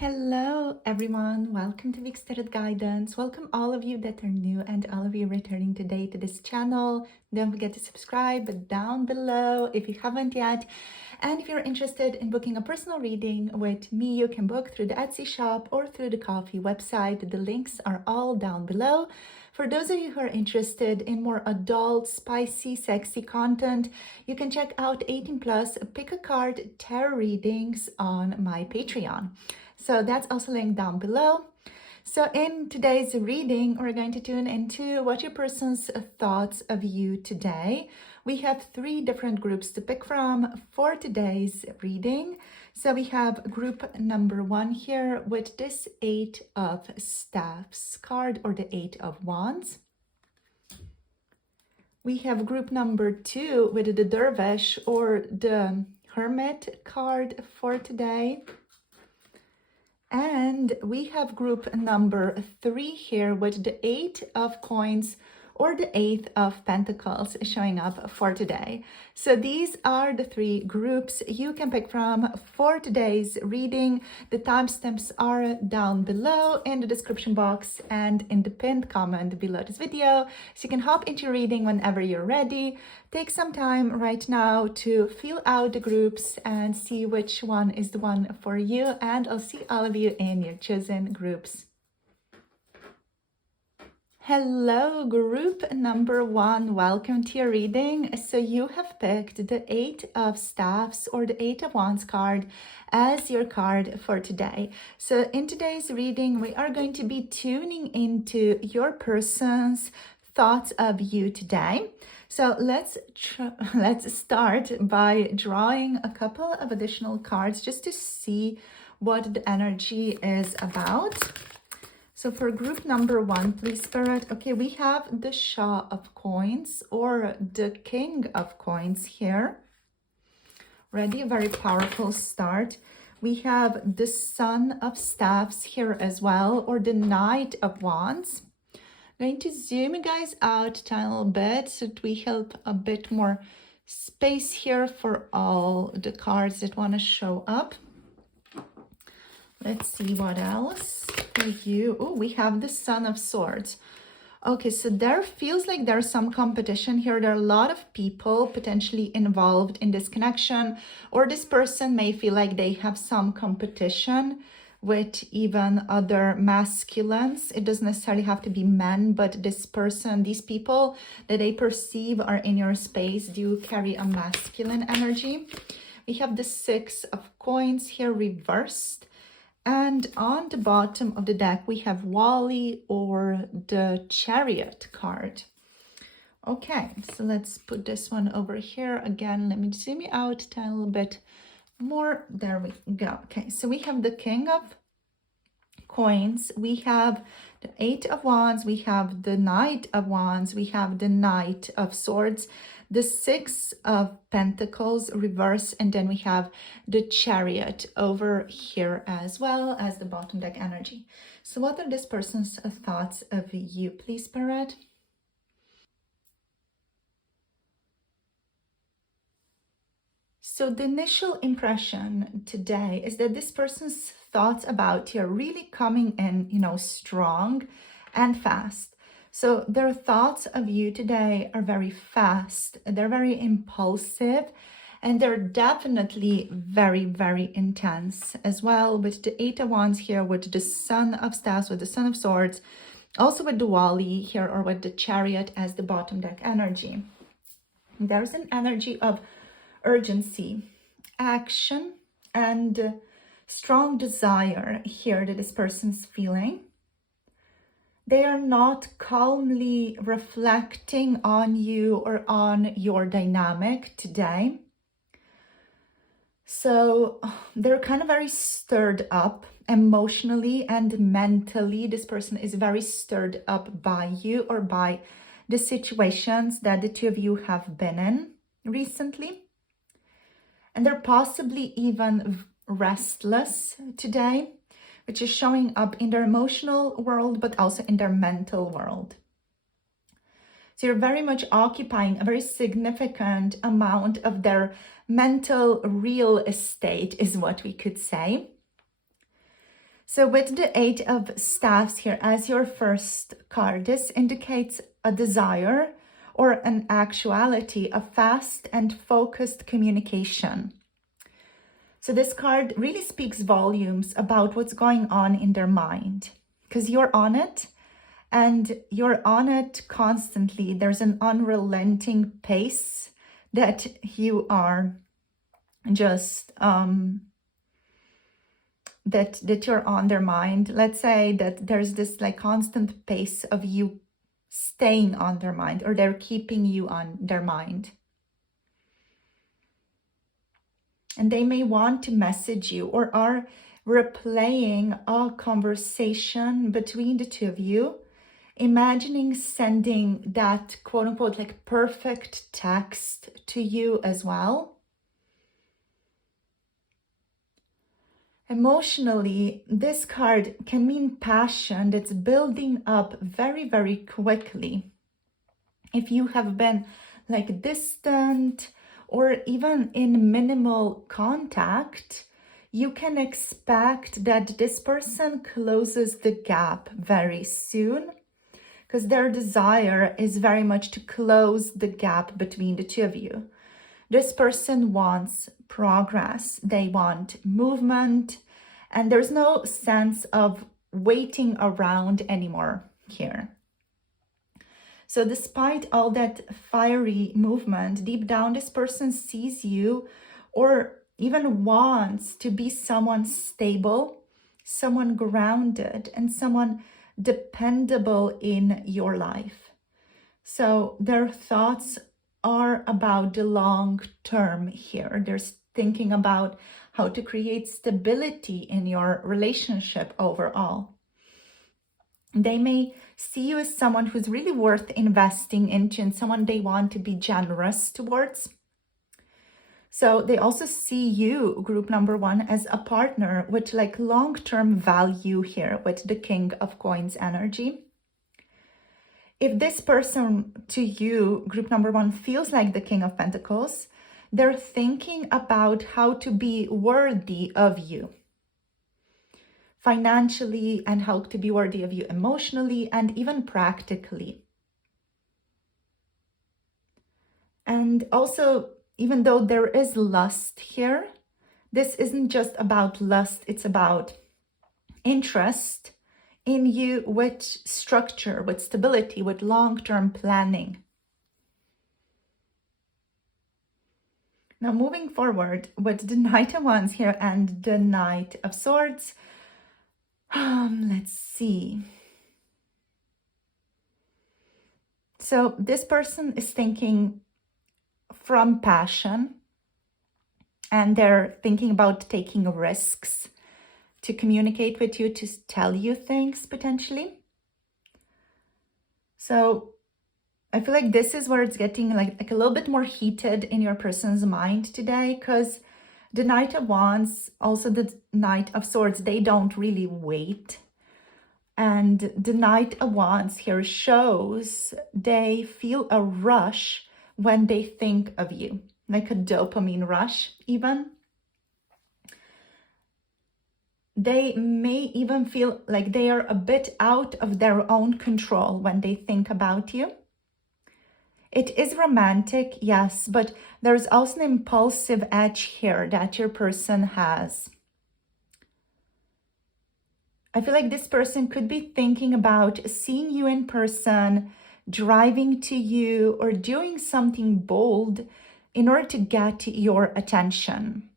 Hello everyone, welcome to Week's Tarot Guidance. Welcome all of you that are new and all of you returning today to this channel. Don't forget to subscribe down below if you haven't yet. And if you're interested in booking a personal reading with me, you can book through the Etsy shop or through the Coffee website. The links are all down below. For those of you who are interested in more adult, spicy, sexy content, you can check out 18 plus pick a card tarot readings on my Patreon. So that's also linked down below. So in today's reading, we're going to tune into what your person's thoughts of you today. We have 3 different groups to pick from for today's reading. So we have group number 1 here with this 8 of Staffs card, or the 8 of Wands. We have group number 2 with the Dervish or the Hermit card for today. And we have group number 3 here with the 8 of Coins or the 8 of Pentacles showing up for today. So these are the 3 groups you can pick from for today's reading. The timestamps are down below in the description box and in the pinned comment below this video. So you can hop into your reading whenever you're ready. Take some time right now to fill out the groups and see which one is the one for you. And I'll see all of you in your chosen groups. Hello, group number 1. Welcome to your reading. So you have picked the 8 of Staffs or the 8 of Wands card as your card for today. So in today's reading, we are going to be tuning into your person's thoughts of you today. So let's start by drawing a couple of additional cards just to see what the energy is about. So for group number 1, please, Spirit. Okay, we have the Shah of Coins or the King of Coins here. Ready? A very powerful start. We have the Sun of Staffs here as well, or the Knight of Wands. I'm going to zoom you guys out a tiny bit so that we help a bit more space here for all the cards that want to show up. Let's see what else for you. Oh, we have the Son of Swords. Okay, so there feels like there's some competition here. There are a lot of people potentially involved in this connection, or this person may feel like they have some competition with even other masculines. It doesn't necessarily have to be men, but this person, these people that they perceive are in your space do carry a masculine energy. We have the 6 of Coins here reversed. And on the bottom of the deck, we have Wally or the Chariot card. Okay, so let's put this one over here. Again, let me zoom you out a little bit more. There we go. Okay, so we have the King of Coins. We have the 8 of Wands. We have the Knight of Wands. We have the Knight of Swords. The 6 of Pentacles reverse, and then we have the Chariot over here as well as the bottom deck energy. So what are this person's thoughts of you, please, Spirit? So the initial impression today is that this person's thoughts about you are really coming in, strong and fast. So their thoughts of you today are very fast, they're very impulsive, and they're definitely very, very intense as well, with the 8 of Wands here, with the Son of Staffs, with the Son of Swords, also with the Wally here, or with the Chariot as the bottom deck energy. There's an energy of urgency, action, and strong desire here that this person's feeling. They are not calmly reflecting on you or on your dynamic today. So they're kind of very stirred up emotionally and mentally. This person is very stirred up by you or by the situations that the two of you have been in recently. And they're possibly even restless today, which is showing up in their emotional world, but also in their mental world. So you're very much occupying a very significant amount of their mental real estate, is what we could say. So with the Eight of Staffs here as your first card, this indicates a desire or an actuality, a fast and focused communication. So this card really speaks volumes about what's going on in their mind, because you're on it and you're on it constantly. There's an unrelenting pace that you are just that you're on their mind. Let's say that there's this like constant pace of you staying on their mind, or they're keeping you on their mind. And they may want to message you or are replaying a conversation between the two of you, imagining sending that quote unquote like perfect text to you as well. Emotionally, this card can mean passion that's building up very, very quickly. If you have been like distant or even in minimal contact, you can expect that this person closes the gap very soon, because their desire is very much to close the gap between the two of you. This person wants progress, they want movement, and there's no sense of waiting around anymore here. So despite all that fiery movement, deep down, this person sees you or even wants to be someone stable, someone grounded, and someone dependable in your life. So their thoughts are about the long term here. They're thinking about how to create stability in your relationship overall. They may see you as someone who's really worth investing into and someone they want to be generous towards. So they also see you, group number one, as a partner with like long-term value here with the King of Coins energy. If this person to you, group number one, feels like the King of Pentacles, they're thinking about how to be worthy of you financially and how to be worthy of you emotionally and even practically. And also, even though there is lust here, this isn't just about lust, it's about interest in you with structure, with stability, with long-term planning. Now, moving forward with the Knight of Wands here and the Knight of Swords, let's see. So this person is thinking from passion, and they're thinking about taking risks to communicate with you, to tell you things potentially. So I feel like this is where it's getting like a little bit more heated in your person's mind today, because the Knight of Wands, also the Knight of Swords, they don't really wait. And the Knight of Wands here shows they feel a rush when they think of you, like a dopamine rush even. They may even feel like they are a bit out of their own control when they think about you. It is romantic, yes, but there's also an impulsive edge here that your person has. I feel like this person could be thinking about seeing you in person, driving to you, or doing something bold in order to get your attention.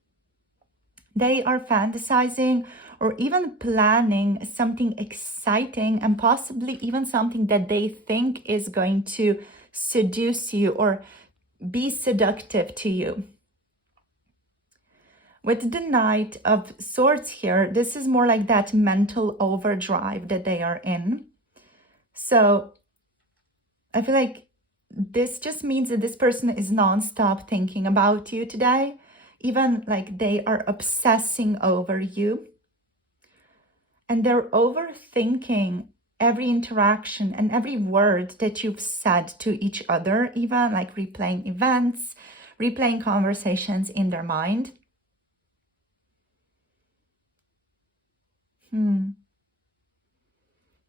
They are fantasizing or even planning something exciting and possibly even something that they think is going to seduce you or be seductive to you. With the Knight of Swords here, this is more like that mental overdrive that they are in. So I feel like this just means that this person is nonstop thinking about you today. Even like they are obsessing over you. And they're overthinking every interaction and every word that you've said to each other, even like replaying events, replaying conversations in their mind.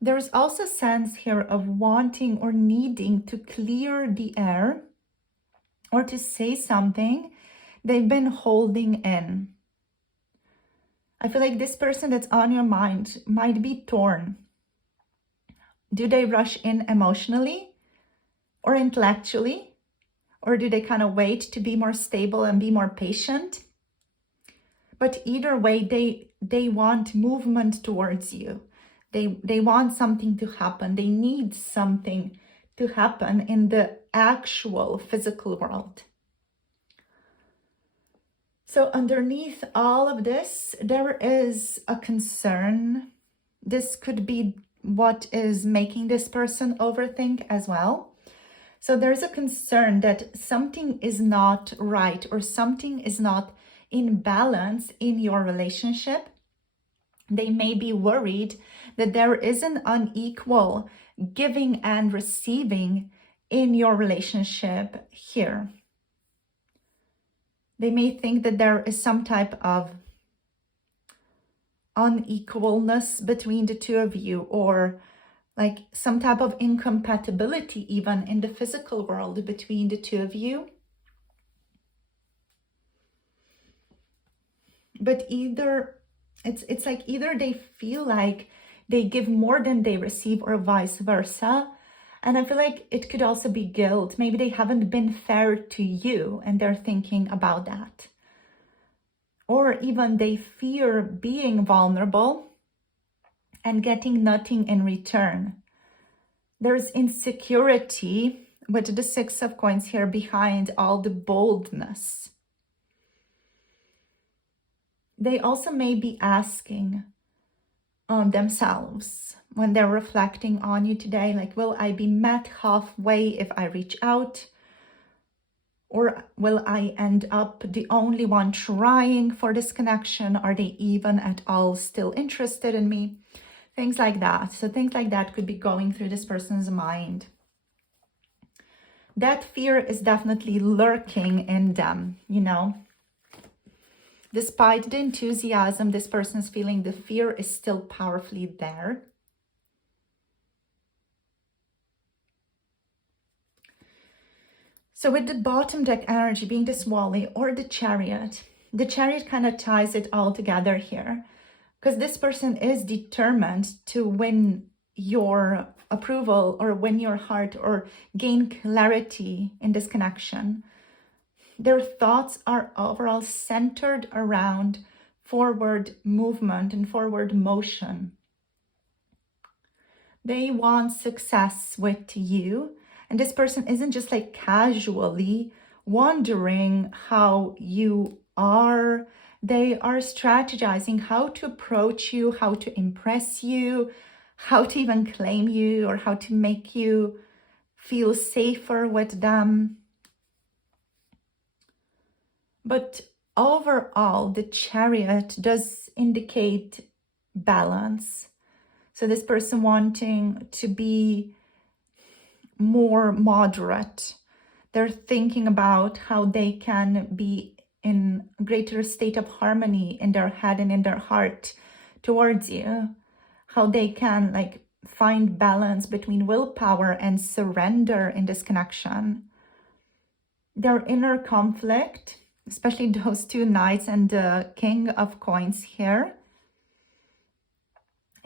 There's also a sense here of wanting or needing to clear the air or to say something they've been holding in. I feel like this person that's on your mind might be torn. Do they rush in emotionally or intellectually? Or do they kind of wait to be more stable and be more patient? But either way, they want movement towards you. They want something to happen. They need something to happen in the actual physical world. So underneath all of this, there is a concern. This could be what is making this person overthink as well. So there's a concern that something is not right or something is not in balance in your relationship. They may be worried that there is an unequal giving and receiving in your relationship here. They may think that there is some type of unequalness between the two of you, or like some type of incompatibility even in the physical world between the two of you. But either it's like either they feel like they give more than they receive or vice versa. And I feel like it could also be guilt. Maybe they haven't been fair to you and they're thinking about that. Or even they fear being vulnerable and getting nothing in return. There's insecurity with the Six of Coins here behind all the boldness. They also may be asking themselves when they're reflecting on you today, like, will I be met halfway if I reach out? Or will I end up the only one trying for this connection? Are they even at all still interested in me? Things like that. So things like that could be going through this person's mind. That fear is definitely lurking in them, you know. Despite the enthusiasm this person is feeling, the fear is still powerfully there. So with the bottom deck energy being this Wally or the Chariot kind of ties it all together here. Because this person is determined to win your approval or win your heart or gain clarity in this connection. Their thoughts are overall centered around forward movement and forward motion. They want success with you. And this person isn't just like casually wondering how you are. They are strategizing how to approach you, how to impress you, how to even claim you, or how to make you feel safer with them. But overall, the Chariot does indicate balance. So this person wanting to be more moderate. They're thinking about how they can be in a greater state of harmony in their head and in their heart towards you. How they can like find balance between willpower and surrender in this connection. Their inner conflict, especially those two knights and the King of Coins here,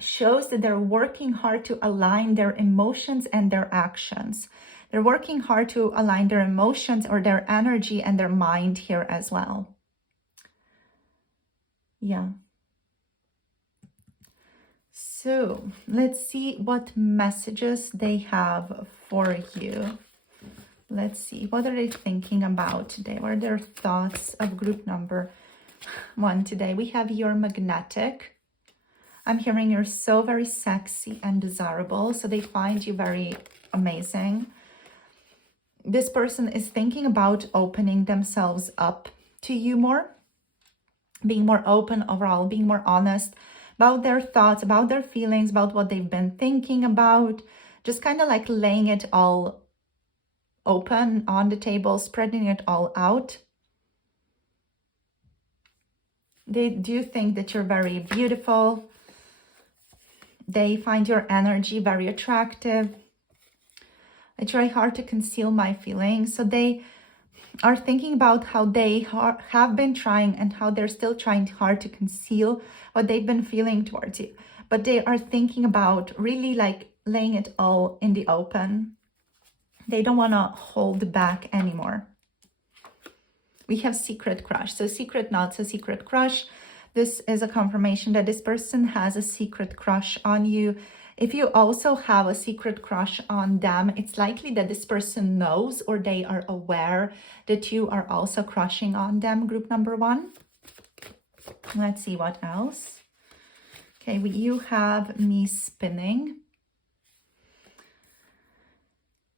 shows that they're working hard to align their emotions and their actions. They're working hard to align their emotions or their energy and their mind here as well. Yeah. So let's see what messages they have for you. Let's see, what are they thinking about today? What are their thoughts of group number 1 today? We have you're magnetic. I'm hearing you're so very sexy and desirable. So they find you very amazing. This person is thinking about opening themselves up to you more, being more open overall, being more honest about their thoughts, about their feelings, about what they've been thinking about, just kind of like laying it all open on the table, spreading it all out. They do think that you're very beautiful. They find your energy very attractive. I try hard to conceal my feelings. So they are thinking about how they have been trying and how they're still trying hard to conceal what they've been feeling towards you. But they are thinking about really like laying it all in the open. They don't want to hold back anymore. We have secret crush. So secret knots, a secret crush. This is a confirmation that this person has a secret crush on you. If you also have a secret crush on them, it's likely that this person knows or they are aware that you are also crushing on them, group number one. Let's see what else. Okay, you have me spinning.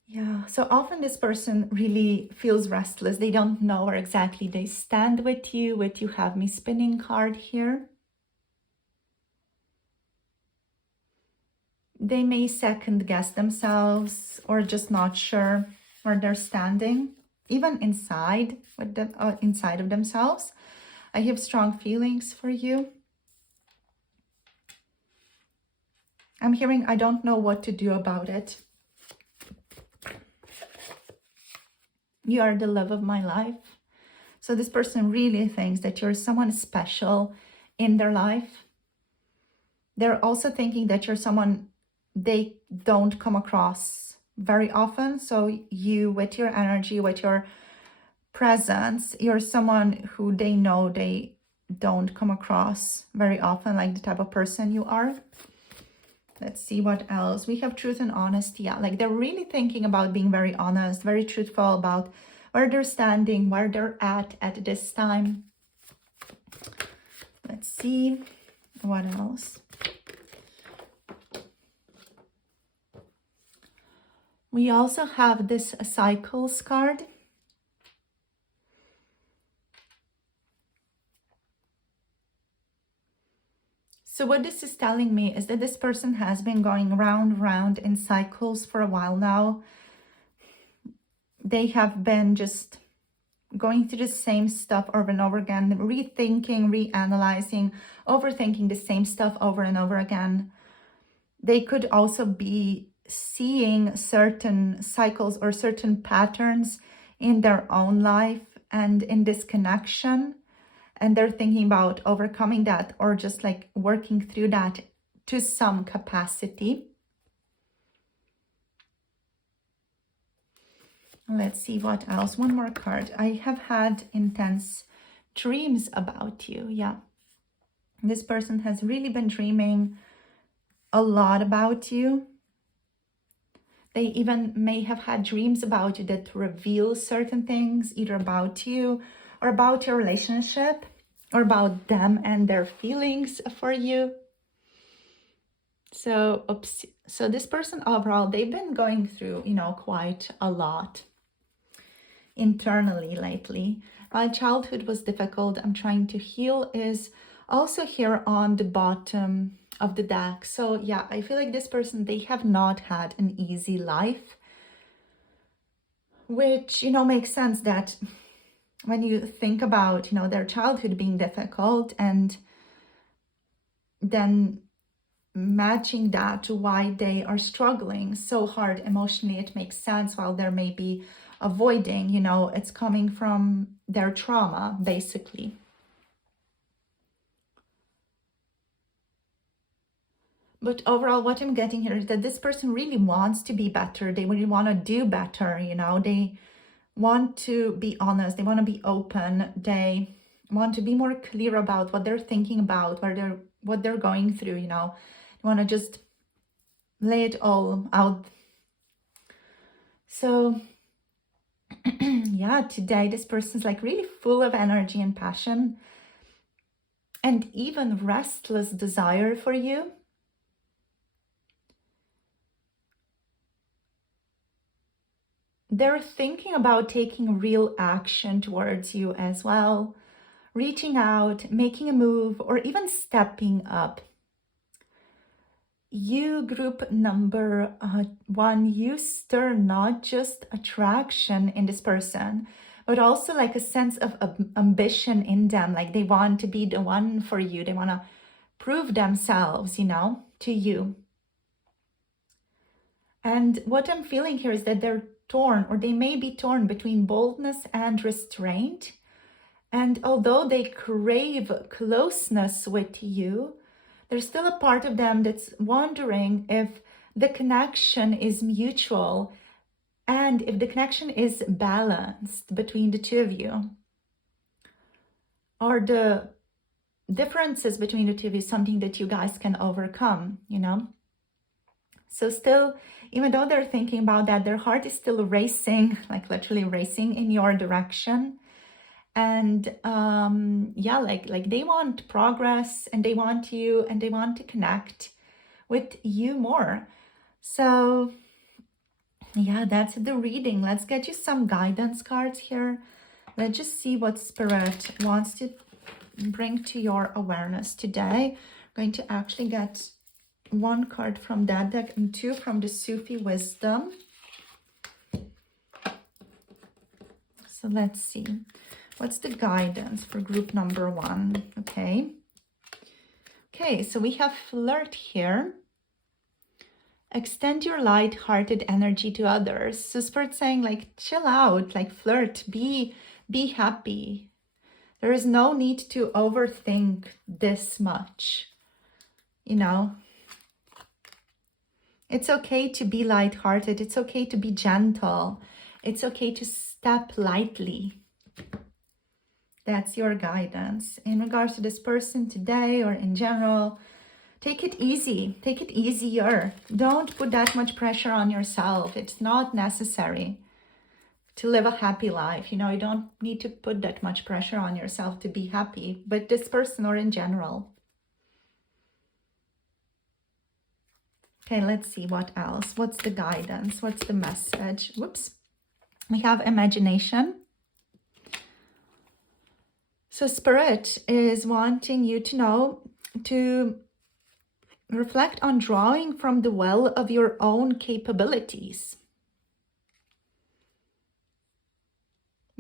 Yeah, so often this person really feels restless. They don't know where exactly they stand with you have me spinning card here. They may second guess themselves or just not sure where they're standing, even inside with them, inside of themselves. I have strong feelings for you. I'm hearing I don't know what to do about it. You are the love of my life. So this person really thinks that you're someone special in their life. They're also thinking that you're someone they don't come across very often. So you, with your energy, with your presence, you're someone who they know they don't come across very often, like the type of person you are. Let's see what else. We have truth and honesty. Yeah, like they're really thinking about being very honest, very truthful about where they're standing, where they're at this time. Let's see what else. We also have this cycles card. So what this is telling me is that this person has been going round in cycles for a while now. They have been just going through the same stuff over and over again, rethinking, reanalyzing, overthinking the same stuff over and over again. They could also be seeing certain cycles or certain patterns in their own life and in this connection. And they're thinking about overcoming that or just like working through that to some capacity. Let's see what else. One more card. I have had intense dreams about you. Yeah. This person has really been dreaming a lot about you. They even may have had dreams about you that reveal certain things, either about you or about your relationship or about them and their feelings for you. So this person overall, they've been going through, quite a lot internally lately. My childhood was difficult. I'm trying to heal is also here on the bottom of the deck. So yeah, I feel like this person, they have not had an easy life, which, makes sense that when you think about, their childhood being difficult and then matching that to why they are struggling so hard emotionally, it makes sense. While there may be avoiding, it's coming from their trauma, basically. But overall, what I'm getting here is that this person really wants to be better. They really want to do better, They want to be honest. They want to be open. They want to be more clear about what they're thinking about, what they're going through, They want to just lay it all out. So yeah, today this person's like really full of energy and passion and even restless desire for you. They're thinking about taking real action towards you as well, reaching out, making a move, or even stepping up. You, group number 1, you stir not just attraction in this person, but also like a sense of ambition in them. Like they want to be the one for you. They want to prove themselves, you know, to you. And what I'm feeling here is that they're torn, or they may be torn between boldness and restraint. And although they crave closeness with you, there's still a part of them that's wondering if the connection is mutual and if the connection is balanced between the two of you. Or the differences between the two of you is something that you guys can overcome, you know? So still, even though they're thinking about that, their heart is still racing, like literally racing in your direction. And yeah, like they want progress, and they want you, and they want to connect with you more. So yeah, that's the reading. Let's get you some guidance cards here. Let's just see what Spirit wants to bring to your awareness today. I'm going to actually get one card from that deck and two from the Sufi Wisdom. So let's see. What's the guidance for group number 1? Okay, so we have flirt here. Extend your light-hearted energy to others. So Spirit's saying, like, chill out, like flirt, be happy. There is no need to overthink this much, you know. It's okay to be light-hearted. It's okay to be gentle. It's okay to step lightly. That's your guidance. In regards to this person today or in general, take it easy. Take it easier. Don't put that much pressure on yourself. It's not necessary to live a happy life. You know, you don't need to put that much pressure on yourself to be happy, but this person or in general. Okay, let's see what else. What's the guidance? What's the message? Whoops. We have imagination. So Spirit is wanting you to know to reflect on drawing from the well of your own capabilities.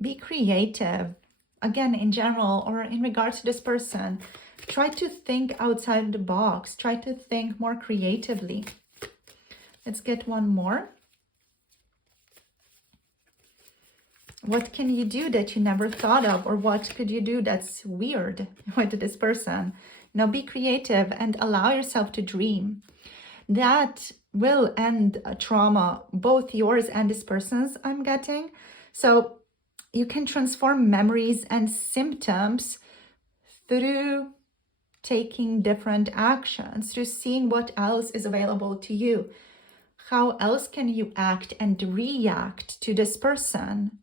Be creative. Again, in general or in regards to this person, try to think outside the box. Try to think more creatively. Let's get one more. What can you do that you never thought of? Or what could you do that's weird with this person? Now be creative and allow yourself to dream. That will end a trauma, both yours and this person's, I'm getting. So you can transform memories and symptoms through taking different actions, through seeing what else is available to you. How else can you act and react to this person?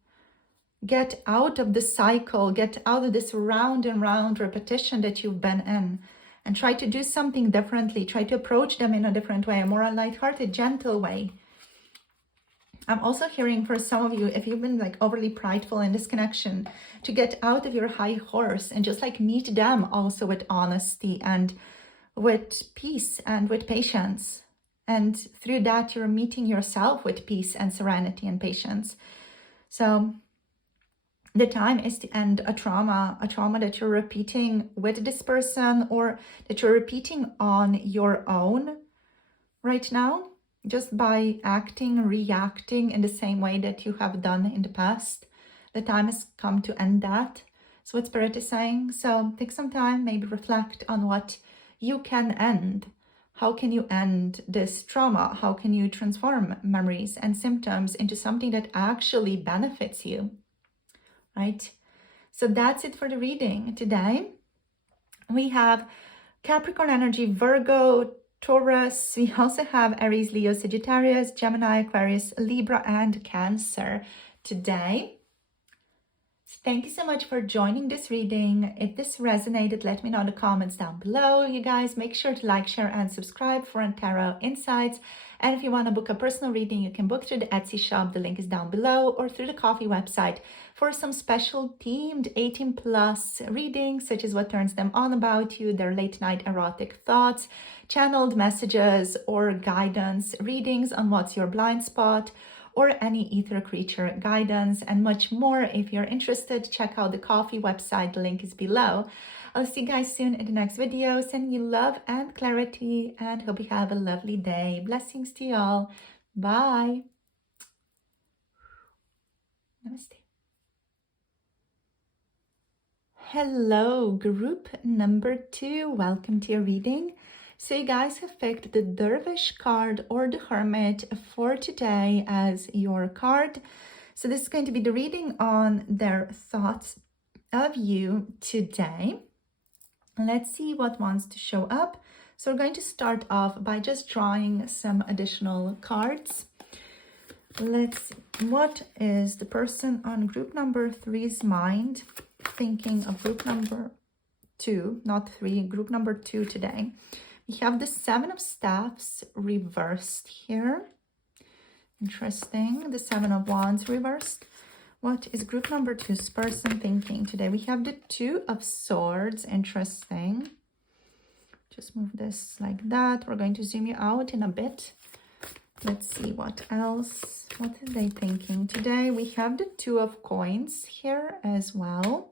Get out of the cycle, get out of this round and round repetition that you've been in, and try to do something differently. Try to approach them in a different way, a more lighthearted, gentle way. I'm also hearing for some of you, if you've been like overly prideful in this connection, to get out of your high horse and just like meet them also with honesty and with peace and with patience. And through that, you're meeting yourself with peace and serenity and patience. So the time is to end a trauma that you're repeating with this person or that you're repeating on your own right now, just by reacting in the same way that you have done in the past. The time has come to end that. That's what Spirit is saying. So take some time, maybe reflect on what you can end. How can you end this trauma? How can you transform memories and symptoms into something that actually benefits you? Right? So that's it for the reading today. We have Capricorn energy, Virgo, Taurus. We also have Aries, Leo, Sagittarius, Gemini, Aquarius, Libra, and Cancer today. So thank you so much for joining this reading. If this resonated, let me know in the comments down below. You guys, make sure to like, share, and subscribe for Tarot Insights. And if you want to book a personal reading, you can book through the Etsy shop. The link is down below, or through the Coffee website for some special themed 18+ readings, such as what turns them on about you, their late night erotic thoughts, channeled messages, or guidance readings on what's your blind spot, or any ether creature guidance, and much more. If you're interested, check out the Coffee website. The link is below. I'll see you guys soon in the next video. Sending you love and clarity, and hope you have a lovely day. Blessings to you all. Bye. Namaste. Hello, group number 2. Welcome to your reading. So you guys have picked the Dervish card or the Hermit for today as your card. So this is going to be the reading on their thoughts of you today. Let's see what wants to show up. So we're going to start off by just drawing some additional cards. Let's see. What is the person on group number 3's mind thinking of group number 2, not 3, group number 2 today? We have the 7 of Staffs reversed here. Interesting. The 7 of Wands reversed. What is group number 2's person thinking today? We have the 2 of Swords. Interesting. Just move this like that. We're going to zoom you out in a bit. Let's see what else. What are they thinking today? We have the 2 of Coins here as well.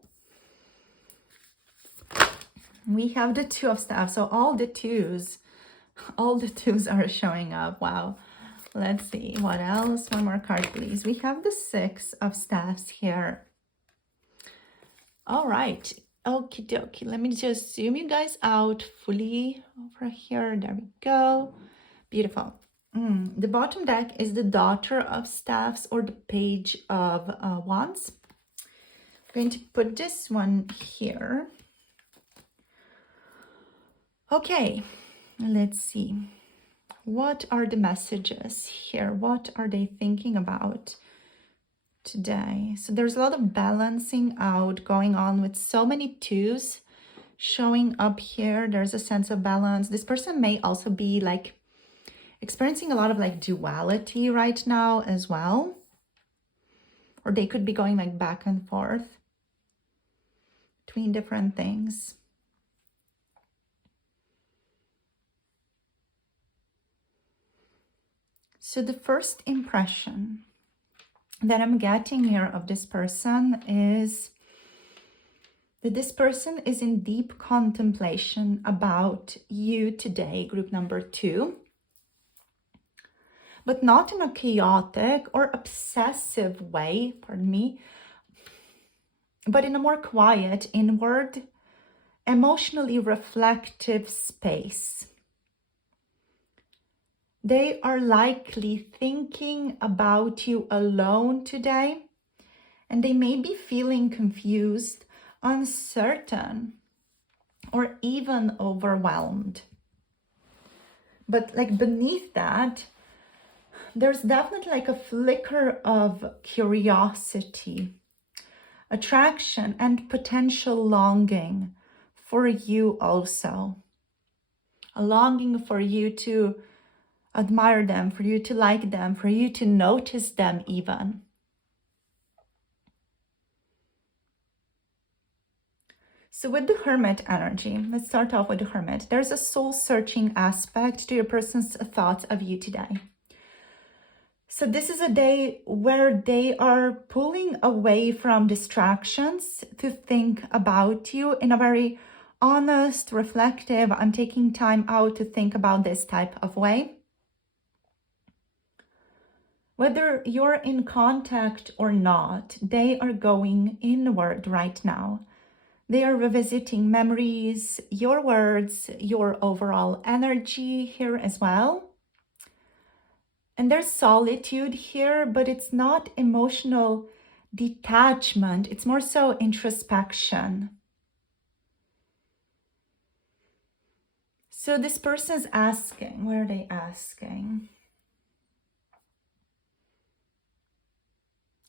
We have the 2 of Staffs. So all the 2s are showing up. Wow. Let's see what else. One more card, please. We have the 6 of Staffs here. All right. Okie dokie. Let me just zoom you guys out fully over here. There we go. Beautiful. The bottom deck is the Daughter of Staffs or the Page of Wands. I'm going to put this one here. Okay, let's see. What are the messages here? What are they thinking about today? So there's a lot of balancing out going on with so many 2s showing up here. There's a sense of balance. This person may also be like experiencing a lot of like duality right now as well. Or they could be going like back and forth between different things. So the first impression that I'm getting here of this person is that this person is in deep contemplation about you today, group number 2, but not in a chaotic or obsessive way, pardon me, but in a more quiet, inward, emotionally reflective space. They are likely thinking about you alone today, and they may be feeling confused, uncertain, or even overwhelmed. But like beneath that, there's definitely like a flicker of curiosity, attraction, and potential longing for you also. A longing for you to admire them, for you to like them, for you to notice them even. So with the Hermit energy, let's start off with the Hermit. There's a soul-searching aspect to your person's thoughts of you today. So this is a day where they are pulling away from distractions to think about you in a very honest, reflective, I'm taking time out to think about this type of way. Whether you're in contact or not, they are going inward right now. They are revisiting memories, your words, your overall energy here as well. And there's solitude here, but it's not emotional detachment. It's more so introspection. So this person's asking, what are they asking?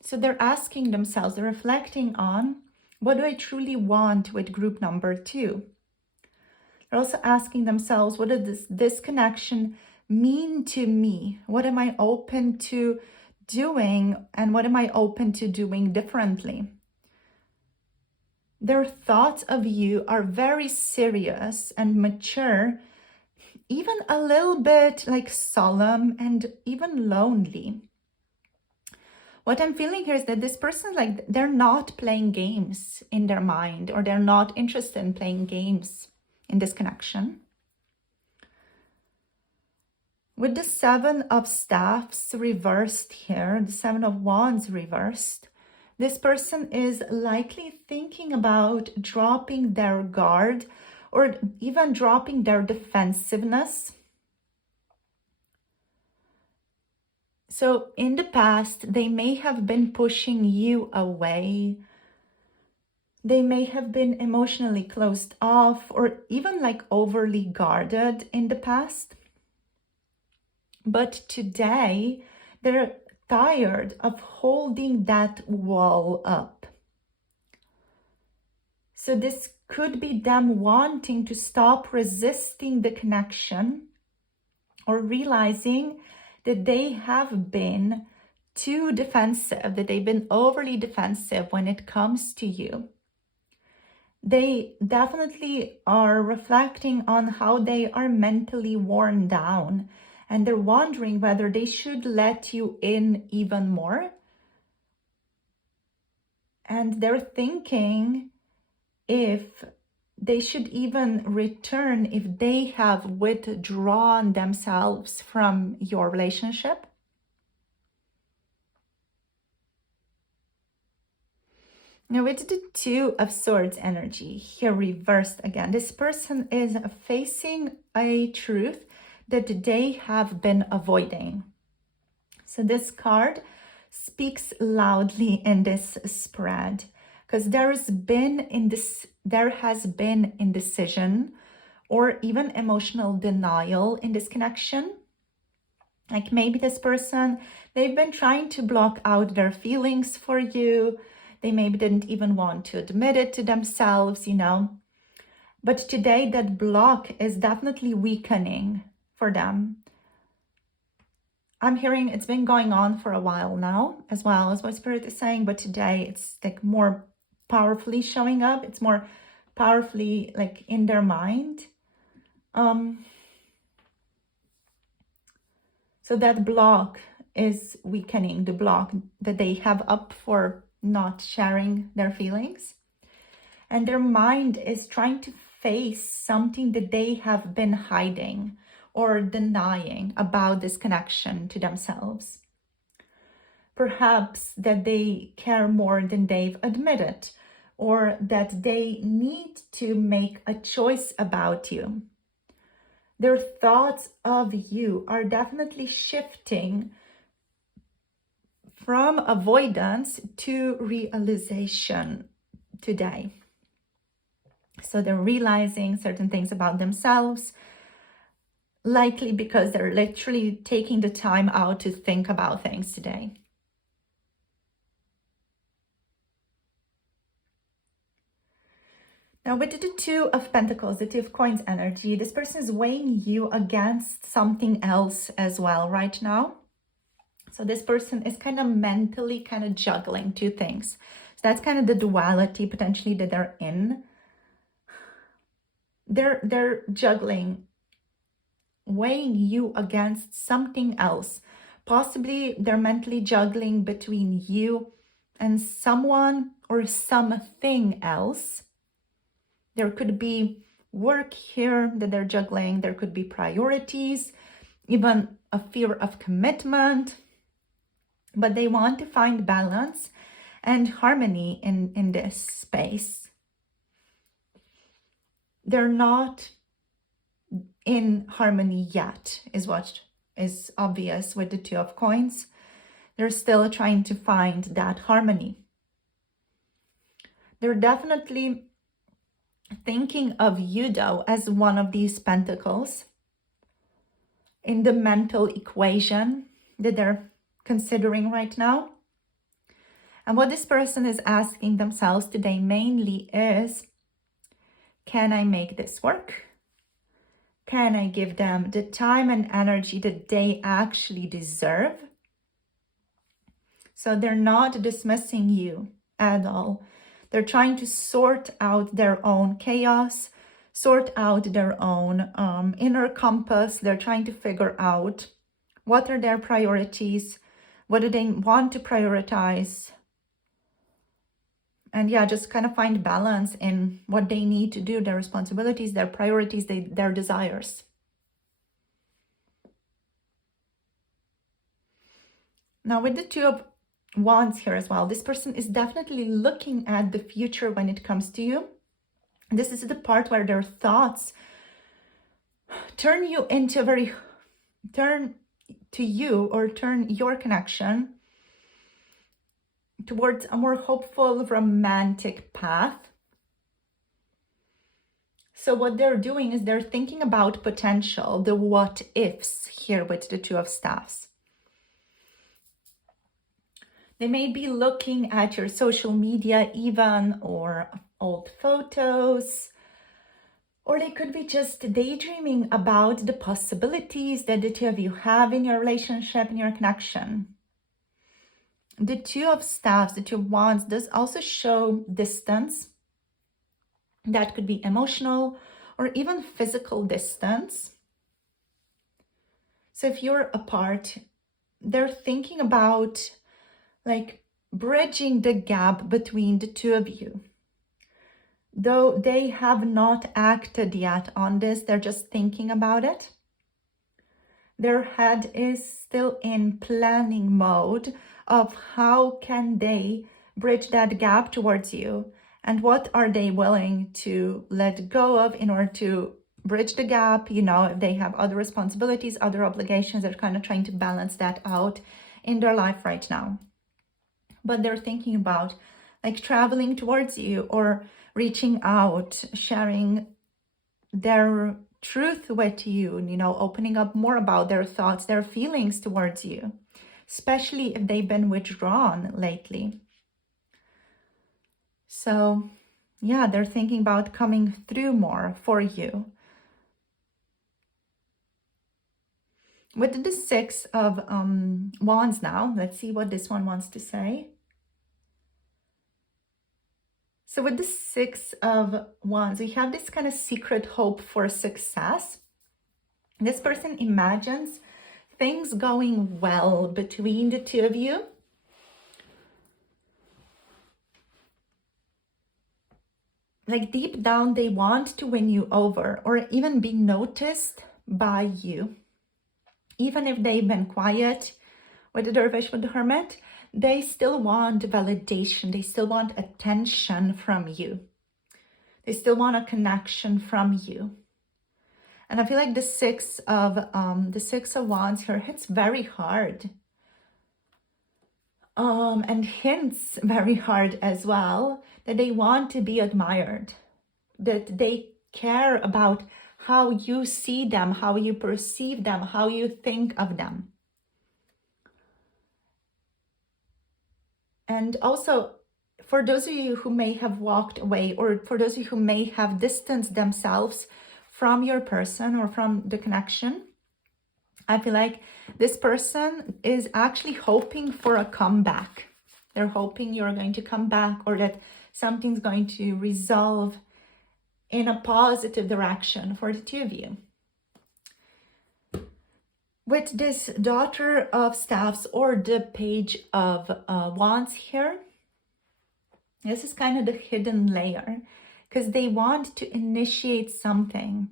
So they're asking themselves, they're reflecting on, what do I truly want with group number 2? They're also asking themselves, what does this connection mean to me? What am I open to doing, and what am I open to doing differently? Their thoughts of you are very serious and mature, even a little bit like solemn and even lonely. What I'm feeling here is that this person, like, they're not playing games in their mind, or they're not interested in playing games in this connection. With the Seven of Staffs reversed here, the Seven of Wands reversed, this person is likely thinking about dropping their guard or even dropping their defensiveness. So in the past, they may have been pushing you away. They may have been emotionally closed off or even like overly guarded in the past. But today, they're tired of holding that wall up. So this could be them wanting to stop resisting the connection, or realizing that they have been too defensive, that they've been overly defensive when it comes to you. They definitely are reflecting on how they are mentally worn down, and they're wondering whether they should let you in even more. And they're thinking if they should even return if they have withdrawn themselves from your relationship. Now with the Two of Swords energy here reversed again, this person is facing a truth that they have been avoiding. So this card speaks loudly in this spread, because there has been indecision or even emotional denial in this connection. Like maybe this person, they've been trying to block out their feelings for you. They maybe didn't even want to admit it to themselves, you know. But today that block is definitely weakening for them. I'm hearing it's been going on for a while now, as well as what Spirit is saying, but today it's like more powerfully showing up. It's more powerfully like in their mind. So that block is weakening, the block that they have up for not sharing their feelings. And their mind is trying to face something that they have been hiding or denying about this connection to themselves. Perhaps that they care more than they've admitted, or that they need to make a choice about you. Their thoughts of you are definitely shifting from avoidance to realization today. So they're realizing certain things about themselves, likely because they're literally taking the time out to think about things today. Now with the Two of Pentacles, the Two of Coins energy, this person is weighing you against something else as well right now. So this person is kind of mentally kind of juggling two things. So that's kind of the duality potentially that they're in. They're juggling, weighing you against something else. Possibly they're mentally juggling between you and someone or something else. There could be work here that they're juggling. There could be priorities, even a fear of commitment. But they want to find balance and harmony in this space. They're not in harmony yet, is what is obvious with the Two of Coins. They're still trying to find that harmony. They're definitely thinking of you, though, as one of these pentacles in the mental equation that they're considering right now. And what this person is asking themselves today mainly is, can I make this work? Can I give them the time and energy that they actually deserve? So they're not dismissing you at all. They're trying to sort out their own chaos, sort out their own inner compass. They're trying to figure out what are their priorities, What do they want to prioritize? And yeah, just kind of find balance in what they need to do, their responsibilities, their priorities, their desires. Now with the Two of Wands here as well, this person is definitely looking at the future when it comes to you. This is the part where their thoughts turn your connection towards a more hopeful, romantic path. So what they're doing is they're thinking about potential, the what ifs here with the Two of Staffs. They may be looking at your social media even, or old photos, or they could be just daydreaming about the possibilities that the two of you have in your relationship, in your connection. The Two of Staffs, the Two of Wands, does also show distance. That could be emotional or even physical distance. So if you're apart, they're thinking about like bridging the gap between the two of you. Though they have not acted yet on this, they're just thinking about it. Their head is still in planning mode of how can they bridge that gap towards you, and what are they willing to let go of in order to bridge the gap. You know, if they have other responsibilities, other obligations, they're kind of trying to balance that out in their life right now. But they're thinking about like traveling towards you, or reaching out, sharing their truth with you, you know, opening up more about their thoughts, their feelings towards you, especially if they've been withdrawn lately. So yeah, they're thinking about coming through more for you. With the Six of Wands now, let's see what this one wants to say. So with the Six of Wands, we have this kind of secret hope for success. This person imagines things going well between the two of you. Like deep down, they want to win you over, or even be noticed by you. Even if they've been quiet with the Dervish, with the Hermit, they still want validation. They still want attention from you. They still want a connection from you. And I feel like the Six of Wands here hits very hard. And hints very hard as well that they want to be admired, that they care about how you see them, how you perceive them, how you think of them. And also, for those of you who may have walked away, or for those of you who may have distanced themselves from your person or from the connection, I feel like this person is actually hoping for a comeback. They're hoping you're going to come back, or that something's going to resolve in a positive direction for the two of you. With this Daughter of Staffs, or the Page of Wands here, this is kind of the hidden layer, because they want to initiate something.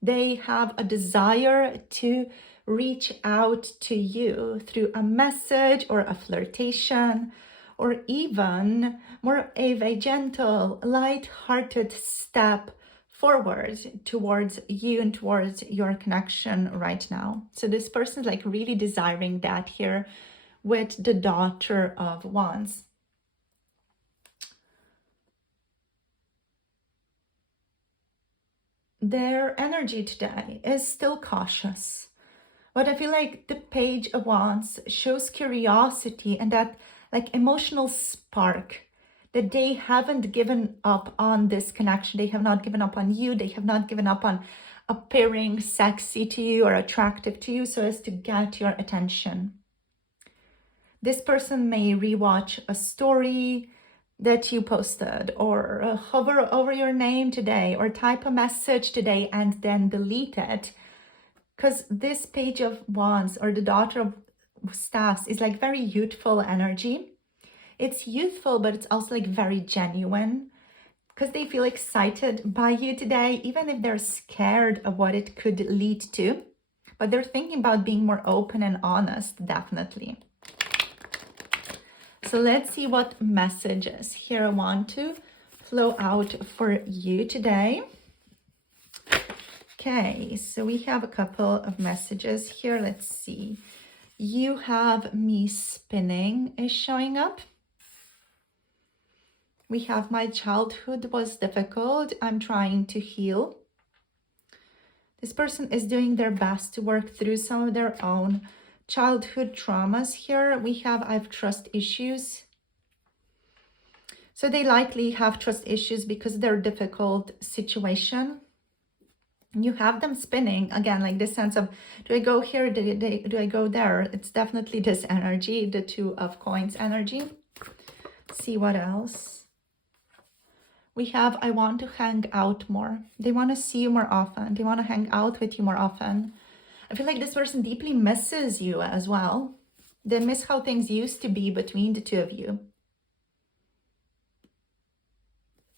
They have a desire to reach out to you through a message or a flirtation, or even more of a gentle, light-hearted step forward towards you and towards your connection right now. So this person is like really desiring that here with the Daughter of Wands. Their energy today is still cautious. But I feel like the Page of Wands shows curiosity and that like emotional spark, that they haven't given up on this connection. They have not given up on you. They have not given up on appearing sexy to you or attractive to you so as to get your attention. This person may rewatch a story that you posted, or hover over your name today, or type a message today and then delete it. Because this Page of Wands, or the Daughter of staffs is like very youthful energy. It's youthful, but it's also like very genuine, because they feel excited by you today, even if they're scared of what it could lead to. But they're thinking about being more open and honest, definitely. So let's see what messages here I want to flow out for you today. Okay, so we have a couple of messages here. Let's see. You have me spinning is showing up. We have my childhood was difficult. I'm trying to heal. This person is doing their best to work through some of their own childhood traumas. Here we have I have trust issues. So they likely have trust issues because of their difficult situation. You have them spinning again, like this sense of, do I go here? Do I go there? It's definitely this energy, the Two of Coins energy. Let's see what else. We have, I want to hang out more. They want to see you more often. They want to hang out with you more often. I feel like this person deeply misses you as well. They miss how things used to be between the two of you.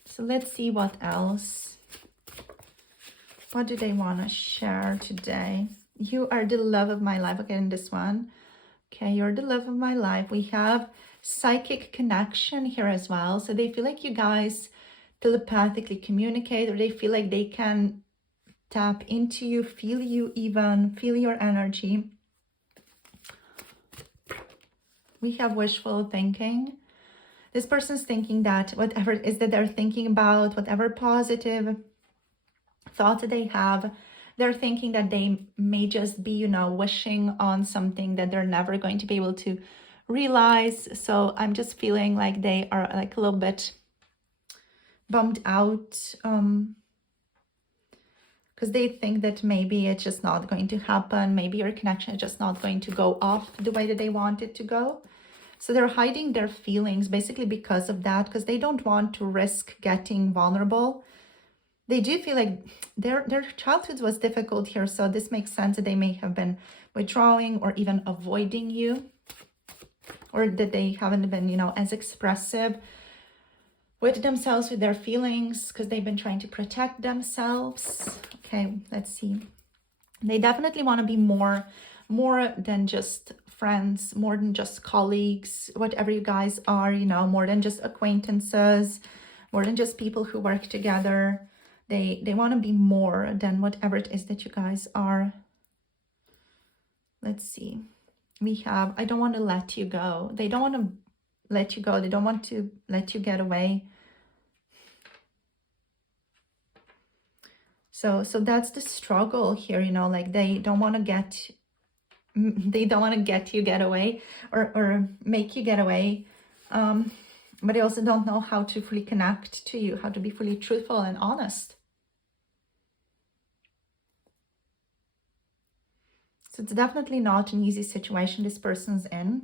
So let's see what else. What do they want to share today? You are the love of my life. Okay, in this one. Okay, you're the love of my life. We have psychic connection here as well. So they feel like you guys telepathically communicate, or they feel like they can tap into you, feel you even, feel your energy. We have wishful thinking. This person's thinking that whatever it is that they're thinking about, whatever positive thought that they have, they're thinking that they may just be, wishing on something that they're never going to be able to realize. So I'm just feeling like they are like a little bit bummed out, because they think that maybe it's just not going to happen. Maybe your connection is just not going to go off the way that they want it to go. So they're hiding their feelings basically because of that, because they don't want to risk getting vulnerable. They do feel like their childhood was difficult here. So this makes sense that they may have been withdrawing or even avoiding you, or that they haven't been, as expressive with themselves, with their feelings, because they've been trying to protect themselves. Okay, let's see. They definitely want to be more than just friends, more than just colleagues, whatever you guys are, more than just acquaintances, more than just people who work together. They want to be more than whatever it is that you guys are. Let's see. We have, I don't want to let you go. They don't want to let you go. They don't want to let you get away. So that's the struggle here, like they don't want to get you get away, or make you get away. But they also don't know how to fully connect to you, how to be fully truthful and honest. So it's definitely not an easy situation this person's in.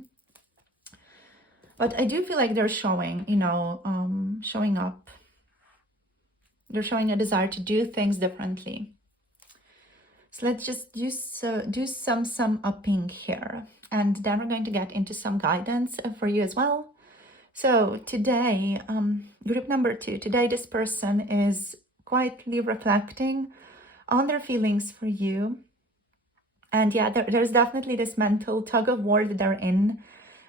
But I do feel like they're showing, showing up. They're showing a desire to do things differently. So let's just do some upping here. And then we're going to get into some guidance for you as well. So today, group number 2, today this person is quietly reflecting on their feelings for you. And yeah, there's definitely this mental tug of war that they're in,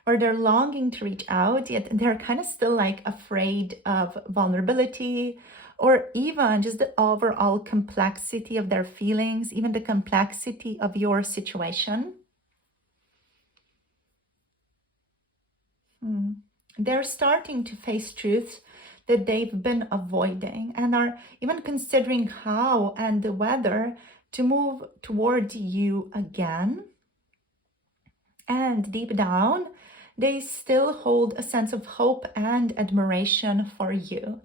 or they're longing to reach out, yet they're kind of still like afraid of vulnerability, or even just the overall complexity of their feelings, even the complexity of your situation. They're starting to face truths that they've been avoiding, and are even considering how and whether to move toward you again. And deep down, they still hold a sense of hope and admiration for you.